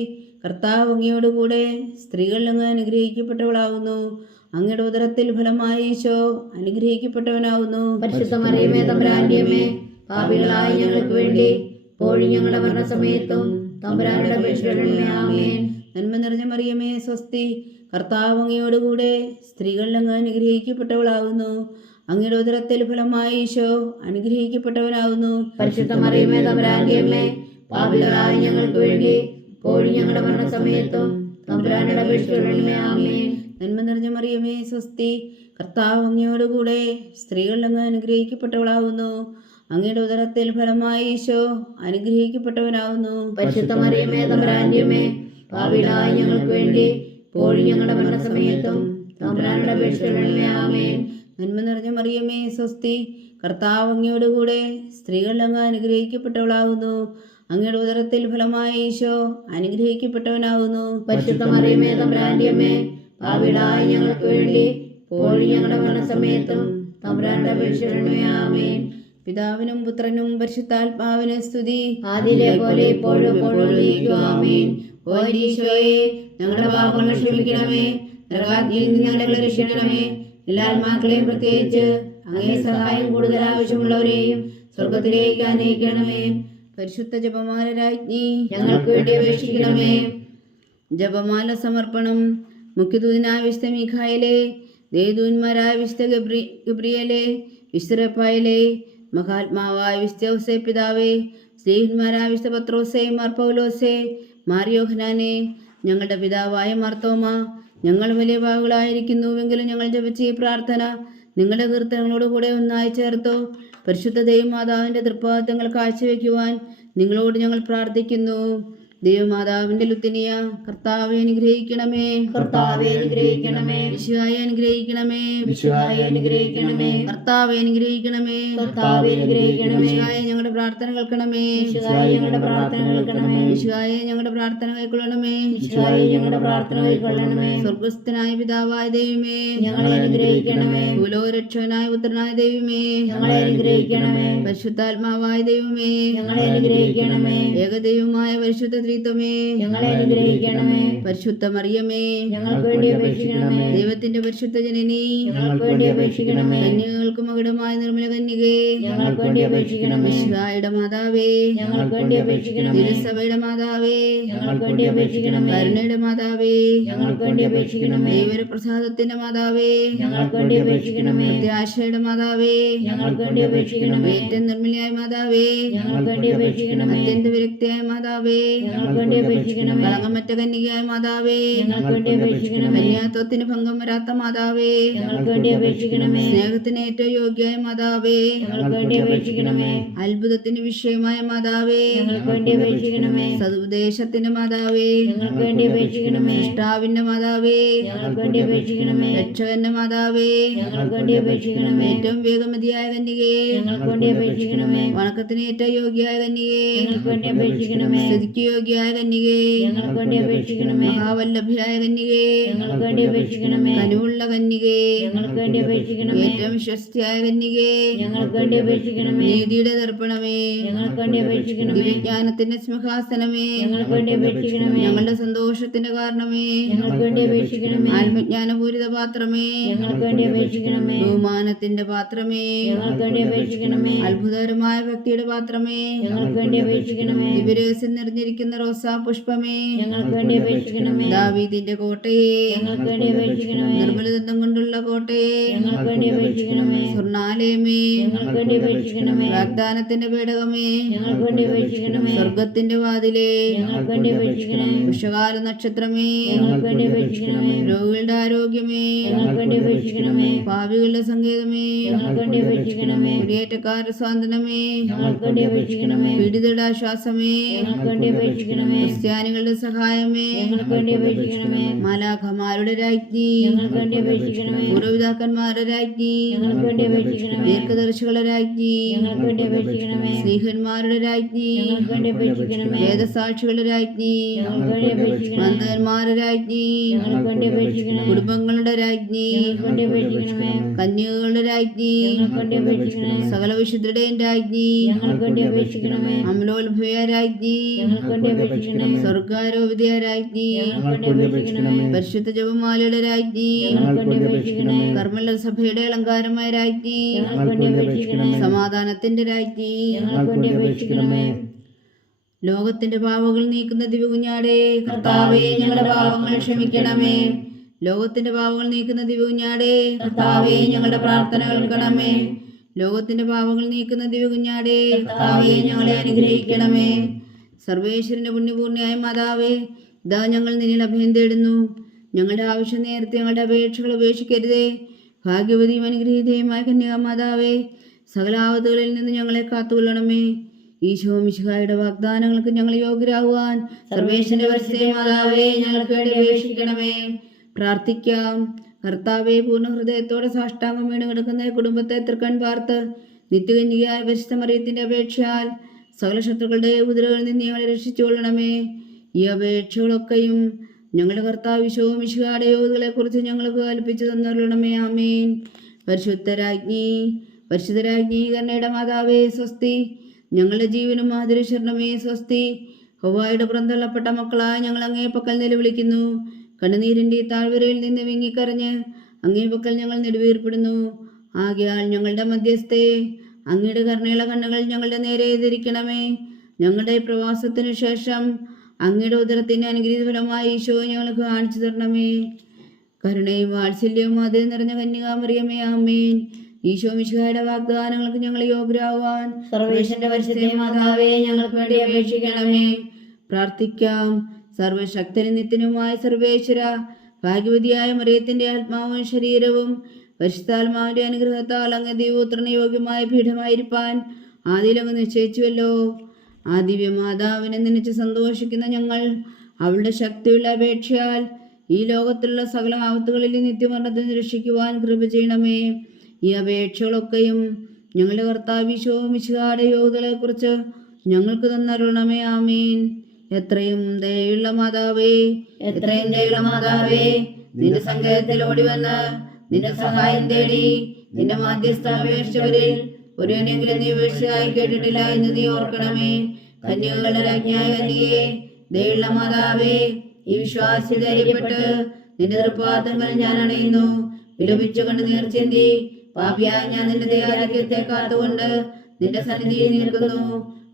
കർത്താവ് അങ്ങയോടുകൂടെ സ്ത്രീകൾ അങ്ങ് അനുഗ്രഹിക്കപ്പെട്ടവളാവുന്നു. അങ്ങയുടെ ഉദരത്തിൽ ഫലമായി ഈശോ അനുഗ്രഹിക്കപ്പെട്ടവനാവുന്നു. പരിശുദ്ധ മറിയമേ തമ്പുരാന്റെ അമ്മേ, പാപികളായ ഞങ്ങൾക്ക് വേണ്ടി ഇപ്പോഴും ഞങ്ങളുടെ മരണസമയത്തും തമ്പുരാന്റെ അപേക്ഷിക്കണമേ. ആമേൻ. നന്മ നിറഞ്ഞ മറിയമേ സ്വസ്തി, കർത്താവ് അങ്ങയോടുകൂടെ സ്ത്രീകൾ അങ്ങ് അനുഗ്രഹിക്കപ്പെട്ടവളാവുന്നു. അങ്ങയുടെ ഉദരത്തിൽ ഫലമായി ഈശോ അനുഗ്രഹിക്കപ്പെട്ടവനാവുന്നു. പരിശുദ്ധ മറിയമേ തമ്പുരാന്റെ അമ്മേ, പാപികളായ ഞങ്ങൾക്ക് വേണ്ടി ഇപ്പോഴും ഞങ്ങളുടെ മരണസമയത്തും തമ്പുരാന്റെ അപേക്ഷിക്കണമേ. ആമേൻ. നന്മ നിറഞ്ഞ മറിയമേ സ്വസ്തി, കർത്താവ് അങ്ങയോടുകൂടെ സ്ത്രീകൾ അങ്ങ് അനുഗ്രഹിക്കപ്പെട്ടവളാവുന്നു. അങ്ങയുടെ ഉദരത്തിൽ ഫലമായി ഈശോ അനുഗ്രഹിക്കപ്പെട്ടവനാവുന്നു. പരിശുദ്ധ മറിയമേ തമ്പുരാന്റെ അമ്മേ, പാപികളായ ഞങ്ങൾക്ക് വേണ്ടി ഇപ്പോഴും ഞങ്ങളുടെ മരണസമയത്തും തമ്പുരാന്റെ അപേക്ഷിക്കണമേ. ആമേൻ. നന്മ നിറഞ്ഞ മറിയമേ സ്വസ്തി, കർത്താവ് അങ്ങയോടുകൂടെ സ്ത്രീകൾ അങ്ങ് അനുഗ്രഹിക്കപ്പെട്ടവളാവുന്നു. അങ്ങയുടെ ഉദരത്തിൽ ഫലമായി ഈശോ അനുഗ്രഹിക്കപ്പെട്ടവനാവുന്നു. പരിശുദ്ധ മറിയമേ തമ്പുരാന്റെ അമ്മേ, പാപികളായ ഞങ്ങൾക്ക് വേണ്ടി ഇപ്പോഴും ഞങ്ങളുടെ മരണസമയത്തും തമ്പുരാന്റെ അപേക്ഷിക്കണമേ. ആമേൻ. പിതാവിനും പുത്രനും പരിശുദ്ധാത്മാവിനും സ്തുതി, ആദിയിലെ പോലെ ഇപ്പോഴും എപ്പോഴും എന്നേക്കും. ആമേൻ. ഓ ഈശോയെ, ഞങ്ങളുടെ പാപങ്ങൾ ക്ഷമിക്കണമേ, നരകാഗ്നിയിൽ നിന്ന് ഞങ്ങളെ രക്ഷിക്കണമേ. എല്ലാ ആത്മാക്കളെയും പ്രത്യേകിച്ച് അങ്ങേ സഹായം കൂടുതൽ ആവശ്യമുള്ളവരെയും സ്വർഗത്തിലേക്ക് ആനയിക്കണമേ. പരിശുദ്ധ ജപമാല രാജ്ഞി, ഞങ്ങൾക്ക് വേണ്ടി അപേക്ഷിക്കണമേ. ജപമാല സമർപ്പണം. മുഖ്യദൂതനായ വിശുദ്ധ മീഖായേലേ, ദേവദൂതന്മാരായ വിശുദ്ധ ഗബ്രിയേലേ, വിശുദ്ധ റഫായേലേ, മഹാത്മാവായ വിശുദ്ധ ഔസേ പിതാവേ, സ്നേഹിതന്മാരായ വിശുദ്ധ പത്രോസേ, മാർ പൗലോസേ, മാർ യോഹന്നാനേ, ഞങ്ങളുടെ പിതാവായ മാർത്തോമ, ഞങ്ങൾ വലിയ പാപികളായിരിക്കുന്നുവെങ്കിലും ഞങ്ങൾ ജപിച്ച ഈ പ്രാർത്ഥന നിങ്ങളുടെ കീർത്തനങ്ങളോടുകൂടെ ഒന്നായി ചേർത്തോ. പരിശുദ്ധ ദൈവമാതാവിൻ്റെ തൃപ്പാദങ്ങൾ കാഴ്ചവെക്കുവാൻ നിങ്ങളോട് ഞങ്ങൾ പ്രാർത്ഥിക്കുന്നു. ദൈവമാതാവിന്റെ ലുത്തിനിയ, കർത്താവെ അനുഗ്രഹിക്കണമേ, കർത്താവെ അനുഗ്രഹിക്കണമേ. ഈശോയെ അനുഗ്രഹിക്കണമേ, ഈശോയെ അനുഗ്രഹിക്കണമേ. കർത്താവെ അനുഗ്രഹിക്കണമേ, കർത്താവെ അനുഗ്രഹിക്കണമേ. ഈശോയെ ഞങ്ങളുടെ പ്രാർത്ഥന കേൾക്കണമേ, ഈശോയെ ഞങ്ങളുടെ പ്രാർത്ഥന കേൾക്കണമേ. ഈശോയെ ഞങ്ങളുടെ പ്രാർത്ഥന കൈക്കൊള്ളണമേ, ഈശോയെ ഞങ്ങളുടെ പ്രാർത്ഥന കൈക്കൊള്ളണമേ. സ്വർഗസ്ഥനായ പിതാവായ ദൈവമേ, ഞങ്ങളെ അനുഗ്രഹിക്കണമേ. ഭൂലോകരക്ഷകനായ പുത്രനായ ദൈവമേ, ഞങ്ങളെ അനുഗ്രഹിക്കണമേ. പരിശുദ്ധാത്മാവായ ദൈവമേ, ഞങ്ങളെ അനുഗ്രഹിക്കണമേ. ഏകദൈവമായ പരിശുദ്ധ ത്രിത്വമേ, ഞങ്ങളെ അനുഗ്രഹിക്കണമേ. പരിശുദ്ധ മറിയമേ, ഞങ്ങൾക്ക് വേണ്ടി അപേക്ഷിക്കണമേ. ദൈവത്തിന്റെ പരിശുദ്ധ ജനനി, ഞങ്ങൾക്ക് വേണ്ടി അപേക്ഷിക്കണമേ. കന്യകൾക്ക് മകുടമായ നിർമ്മല കന്യകേ, ഞങ്ങൾക്ക് വേണ്ടി അപേക്ഷിക്കണമേ. ഈശോയുടെ മാതാവേ, ഞങ്ങൾക്ക് വേണ്ടി അപേക്ഷിക്കണമേ. തിരുസഭയുടെ മാതാവേ, ഞങ്ങൾക്ക് വേണ്ടി അപേക്ഷിക്കണമേ. കരുണയുടെ മാതാവേ, ഞങ്ങൾക്ക് വേണ്ടി അപേക്ഷിക്കണമേ. ദൈവപ്രസാദത്തിന്റെ മാതാവേ, ഞങ്ങൾക്ക് വേണ്ടി അപേക്ഷിക്കണമേ. പ്രത്യാശയുടെ മാതാവേ, ഞങ്ങൾക്ക് വേണ്ടി അപേക്ഷിക്കണമേ. ഏറ്റവും നിർമ്മലയായ മാതാവേ, ഞങ്ങൾക്ക് വേണ്ടി അപേക്ഷിക്കണമേ. അത്യന്ത വിരക്തിയായ മാതാവേ, ഞങ്ങൾക്ക് വേണ്ടി അപേക്ഷിക്കണമേ. കളങ്കമറ്റ കന്യകയായ മാതാവേ, ഞങ്ങൾക്ക് വേണ്ടി അപേക്ഷിക്കണമേ. കന്യാത്വത്തിന് ഭംഗം വരാത്ത മാതാവേ, ഞങ്ങൾക്ക് വേണ്ടി അപേക്ഷിക്കണമേ. സ്നേഹത്തിന് ഏറ്റവും യോഗ്യമായ മാതാവേ, ഞങ്ങൾക്ക് വേണ്ടി അപേക്ഷിക്കണമേ. അത്ഭുതത്തിന് വിഷയമായ മാതാവേ, ഞങ്ങൾക്ക് വേണ്ടി അപേക്ഷിക്കണമേ. സതുപദേശത്തിന്റെ മാതാവേ, ഞങ്ങൾക്ക് വേണ്ടി അപേക്ഷിക്കണമേ. ഇഷ്ടാവിന്റെ മാതാവേ, ഞങ്ങൾക്ക് വേണ്ടി അപേക്ഷിക്കണമേ. രക്ഷകന്റെ മാതാവേ, ഞങ്ങൾക്ക് വേണ്ടി അപേക്ഷിക്കണമേ. ഏറ്റവും വേഗമതിയായ കന്യകേ, ഞങ്ങൾക്ക് വേണ്ടി അപേക്ഷിക്കണമേ. വണക്കത്തിന് ഏറ്റവും യോഗ്യയായ കന്യകേ, ഞങ്ങൾക്ക് വേണ്ടി അപേക്ഷിക്കണമേ. സ്തുതിക്ക് യോഗ്യ മഹായോഗ്യായ കന്യകേ, ഞങ്ങൾക്ക് വേണ്ടി അപേക്ഷിക്കണമേ. മഹാവല്ലഭയായ കന്യകേ, ഞങ്ങൾക്ക് വേണ്ടി അപേക്ഷിക്കണമേ. കനിവുള്ള കന്യകേ, ഞങ്ങൾക്ക് വേണ്ടി അപേക്ഷിക്കണമേ. ഏറ്റവും വിശ്വസ്തയായ കന്യകേ, ഞങ്ങൾക്ക് വേണ്ടി അപേക്ഷിക്കണമേ. നീതിയുടെ ദർപ്പണമേ, ഞങ്ങൾക്ക് വേണ്ടി അപേക്ഷിക്കണമേ. ദിവ്യജ്ഞാനത്തിന്റെ സിംഹാസനമേ, ഞങ്ങൾക്ക് വേണ്ടി അപേക്ഷിക്കണമേ. ഞങ്ങളുടെ സന്തോഷത്തിന്റെ കാരണമേ, ഞങ്ങൾക്ക് വേണ്ടി അപേക്ഷിക്കണമേ. ആത്മജ്ഞാനപൂരിത പാത്രമേ, ഞങ്ങൾക്ക് വേണ്ടി അപേക്ഷിക്കണമേ. ബഹുമാനത്തിന്റെ പാത്രമേ, ഞങ്ങൾക്ക് വേണ്ടി അപേക്ഷിക്കണമേ. അത്ഭുതകരമായ ഭക്തിയുടെ പാത്രമേ, ഞങ്ങൾക്ക് വേണ്ടി അപേക്ഷിക്കണമേ. ദിവ്യരഹസ്യം നിറഞ്ഞിരിക്കുന്ന റോസാ പുഷ്പമേ, ഞങ്ങൾക്ക് വേണ്ടി അപേക്ഷിക്കണമേ. ദാവീദിന്റെ കോട്ടയെ, ഞങ്ങൾക്ക് വേണ്ടി അപേക്ഷിക്കണമേ. നിർമ്മലദന്തം കൊണ്ടുള്ള കോട്ടയെ, ഞങ്ങൾക്ക് വേണ്ടി അപേക്ഷിക്കണമേ. സ്വർണാലയമേ, ഞങ്ങൾക്ക് വേണ്ടി അപേക്ഷിക്കണമേ. വാഗ്ദാനത്തിന്റെ പേടകമേ, ഞങ്ങൾക്ക് വേണ്ടി അപേക്ഷിക്കണമേ. സ്വർഗത്തിന്റെ വാതിലേ, ഞങ്ങൾക്ക് വേണ്ടി അപേക്ഷിക്കണമേ. വൃഷകാല നക്ഷത്രമേ, ഞങ്ങൾക്ക് വേണ്ടി അപേക്ഷിക്കണമേ. രോഗികളുടെ ആരോഗ്യമേ, ഞങ്ങൾക്ക് വേണ്ടി അപേക്ഷിക്കണമേ. പാപികളുടെ സങ്കേതമേ, ഞങ്ങൾക്ക് വേണ്ടി അപേക്ഷിക്കണമേ. കുടിയേറ്റക്കാരുടെ സ്വാതന്ത്ര്യമേ, ഞങ്ങൾക്ക് വേണ്ടി അപേക്ഷിക്കണമേ. പീഡിതരുടെ ആശ്വാസമേ, ഞങ്ങൾക്ക് വേണ്ടി അപേക്ഷിക്കണമേ. ക്രിസ്ത്യാനികളുടെ സഹായമേ, ഞങ്ങൾക്ക് വേണ്ടി അപേക്ഷിക്കണമേ. മാലാഖമാരുടെ രാജ്ഞി, ഞങ്ങൾക്ക് വേണ്ടി അപേക്ഷിക്കണമേ. പൂർവ്വപിതാക്കന്മാരുടെ രാജ്ഞി, ഞങ്ങൾക്ക് വേണ്ടി അപേക്ഷിക്കണമേ. ദീർഘദർശികളുടെ രാജ്ഞി, ഞങ്ങൾക്ക് വേണ്ടി അപേക്ഷിക്കണമേ. സ്ത്രീഹന്മാരുടെ രാജ്ഞി, ഞങ്ങൾക്ക് വേണ്ടി അപേക്ഷിക്കണമേ. വേദസാക്ഷികളുടെ രാജ്ഞി, ഞങ്ങൾക്ക് വേണ്ടി അപേക്ഷിക്കണമേ. മന്ദന്മാരുടെ രാജ്ഞി, ഞങ്ങൾക്ക് വേണ്ടി അപേക്ഷിക്കണമേ. കുടുംബങ്ങളുടെ രാജ്ഞി, ഞങ്ങൾക്ക് വേണ്ടി അപേക്ഷിക്കണമേ. കന്യകകളുടെ രാജ്ഞി, ഞങ്ങൾക്ക് വേണ്ടി അപേക്ഷിക്കണമേ. സകല വിശുദ്ധരുടെയും രാജ്ഞി, ഞങ്ങൾക്ക് വേണ്ടി അപേക്ഷിക്കണമേ. അമലോത്ഭയ രാജ്ഞി, ഞങ്ങൾക്ക് വേണ്ടി അപേക്ഷിക്കണമേ. സ്വർഗാരോപിതയ രാജ്ഞി, ഞങ്ങൾക്ക് വേണ്ടി അപേക്ഷിക്കണമേ. പരിശുദ്ധ ജപമാലയുടെ രാജ്ഞി, ഞങ്ങൾക്ക് വേണ്ടി അപേക്ഷിക്കണമേ. കർമ്മല സഭയുടെ അലങ്കാരമായ രാജ്ഞി, ഞങ്ങൾക്ക് വേണ്ടി അപേക്ഷിക്കണമേ. സമാധാനത്തിന്റെ രാജ്ഞി, ഞങ്ങൾക്ക് വേണ്ടി അപേക്ഷിക്കണമേ. ലോകത്തിന്റെ പാപങ്ങൾ നീക്കുന്ന ദിവകുഞ്ഞാടേ, കർത്താവേ ഞങ്ങളുടെ പാപങ്ങൾ ക്ഷമിക്കണമേ. ലോകത്തിന്റെ പാപങ്ങൾ നീക്കുന്ന ദിവകുഞ്ഞാടേ, കർത്താവേ ഞങ്ങളുടെ പ്രാർത്ഥന കേൾക്കണമേ. ലോകത്തിന്റെ പാപങ്ങൾ നീക്കുന്ന ദിവകുഞ്ഞാടേ, കർത്താവേ ഞങ്ങളെ അനുഗ്രഹിക്കണമേ. സർവേശ്വരന്റെ പുണ്യപൂർണ്ണയായ മാതാവേ, ഇതാ ഞങ്ങൾ നിന്നിൽ അഭയം തേടുന്നു. ഞങ്ങളുടെ ആവശ്യം നേരത്തെ ഞങ്ങളുടെ അപേക്ഷകൾ ഉപേക്ഷിക്കരുതേ. ഭാഗ്യവതിയും അനുഗ്രഹീതയുമായ കന്യാമാതാവേ, സകല ആപത്തുകളിൽ നിന്ന് ഞങ്ങളെ കാത്തുകൊള്ളണമേ. ഈശോ മിശിഹായുടെ വാഗ്ദാനങ്ങൾക്ക് ഞങ്ങൾ യോഗ്യരാകുവാൻ സർവേശ്വരന്റെ പരിശുദ്ധ മാതാവേ ഞങ്ങൾക്ക് വേണ്ടി അപേക്ഷിക്കണമേ. പ്രാർത്ഥിക്കാം. കർത്താവെ, പൂർണ്ണ ഹൃദയത്തോടെ സാഷ്ടാംഗം വീണ് കിടക്കുന്ന കുടുംബത്തെ തൃക്കൺ പാർത്ത് നിത്യകന്യകയായ പരിശുദ്ധ മറിയത്തിന്റെ അപേക്ഷയാൽ സകല ശത്രുക്കളുടെ ഉപദ്രവങ്ങളിൽ നിന്ന് ഞങ്ങളെ രക്ഷിച്ചുകൊള്ളണമേ. ഈ അപേക്ഷകളൊക്കെയും ഞങ്ങളുടെ കർത്താവ് ഈശോ മിശിഹായുടെ യോഗ്യതകളെ കുറിച്ച് ഞങ്ങൾക്ക് കൽപ്പിച്ചു തന്നരുളണമേ. ആമേൻ. പരിശുദ്ധരാജ്ഞി കരുണയുടെ മാതാവേ സ്വസ്തി. ഞങ്ങളുടെ ജീവനും മാധുര്യശരണമേ സ്വസ്തി. ഹവ്വായുടെ പുറന്തള്ളപ്പെട്ട മക്കളായ ഞങ്ങൾ അങ്ങേ പക്കൽ നിലവിളിക്കുന്നു. കണ്ണുനീരിൻ്റെ താഴ്വരയിൽ നിന്ന് വിങ്ങിക്കരഞ്ഞ് അങ്ങേ പക്കൽ ഞങ്ങൾ നെടുവീർപ്പെടുന്നു. ആകയാൽ ഞങ്ങളുടെ മധ്യസ്ഥേ, അങ്ങയുടെ കരുണയുള്ള കണ്ണുകൾ ഞങ്ങളുടെ നേരെ തിരിക്കണമേ. ഞങ്ങളുടെ പ്രവാസത്തിനു ശേഷം അങ്ങയുടെ ഉദരത്തിൻ്റെ അനുഗ്രഹീത ഫലമായ ഈശോ ഞങ്ങൾക്ക് കാണിച്ചു തരണമേ. കരുണയും വാത്സല്യവും അതിൽ നിറഞ്ഞ കന്യകാമറിയമേ, ആമേൻ. ഈശോ മിശിഹായുടെ വാഗ്ദാനങ്ങൾക്ക് ഞങ്ങൾ യോഗ്യരാകുവാൻ സർവേശ്വരന്റെ പരിശുദ്ധ മാതാവേ ഞങ്ങൾക്ക് വേണ്ടി അപേക്ഷിക്കണമേ. പ്രാർത്ഥിക്കാം. സർവശക്തനും നിത്യനുമായ സർവേശ്വര, ഭാഗ്യവതിയായ മറിയത്തിന്റെ ആത്മാവും ശരീരവും പരിശുദ്ധാത്മാവിന്റെ അനുഗ്രഹത്താൽ അങ്ങ് ദൈവപുത്രന് യോഗ്യമായ പീഠമായിരിക്കാൻ ആദിയിലങ്ങ് നിശ്ചയിച്ചുവല്ലോ. ആ ദിവ്യമാതാവിനെ നനച്ച് സന്തോഷിക്കുന്ന ഞങ്ങൾ അവളുടെ ശക്തിയുള്ള അപേക്ഷയാൽ ഈ ലോകത്തിലുള്ള സകല ആപത്തുകളിൽ നിത്യമരണത്തിൽ നിന്ന് രക്ഷിക്കുവാൻ കൃപ ചെയ്യണമേ. ഈ അപേക്ഷകളൊക്കെയും ഞങ്ങളുടെ കർത്താവ് ഈശോ മിശിഹായുടെ യോഗ്യതകളെക്കുറിച്ച് ഞങ്ങൾക്ക് തന്നരുളണമേ. ആമേൻ. എത്രയും ദയുള്ള മാതാവേ, നിന്റെ സങ്കേതത്തിൽ ഓടി വന്ന് നിന്റെ സഹായം തേടി നിന്റെ മാധ്യസ്ഥ അപേക്ഷിച്ചവരിൽ ഒരുവനെങ്കിലും നീ വീഴ്ചയായി കേട്ടിട്ടില്ല എന്ന് നീ ഓർക്കണമേ. കന്യകകളുടെ രാജ്ഞിയായ കന്യകേ, ദയുള്ള മാതാവേ, ഈ വിശ്വാസി ധൈര്യപ്പെട്ട് നിന്റെ തൃപ്പാദങ്ങൾ ഞാൻ അണയുന്നു. വിലപിച്ചു കൊണ്ട് നീർച്ചെന്തി പാപിയായ ഞാൻ നിന്റെ ദയാധിക്യത്തെ കാത്തുകൊണ്ട് നിന്റെ സന്നിധിയിൽ നിൽക്കുന്നു.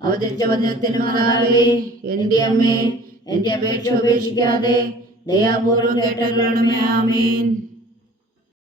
അവതരിച്ച വചനത്തിന് മാതാവേ, എന്റെ അമ്മേ, എന്റെ അപേക്ഷ ഉപേക്ഷിക്കാതെ ദയാപൂർവം കേട്ടരുളണമേ. ആമേൻ.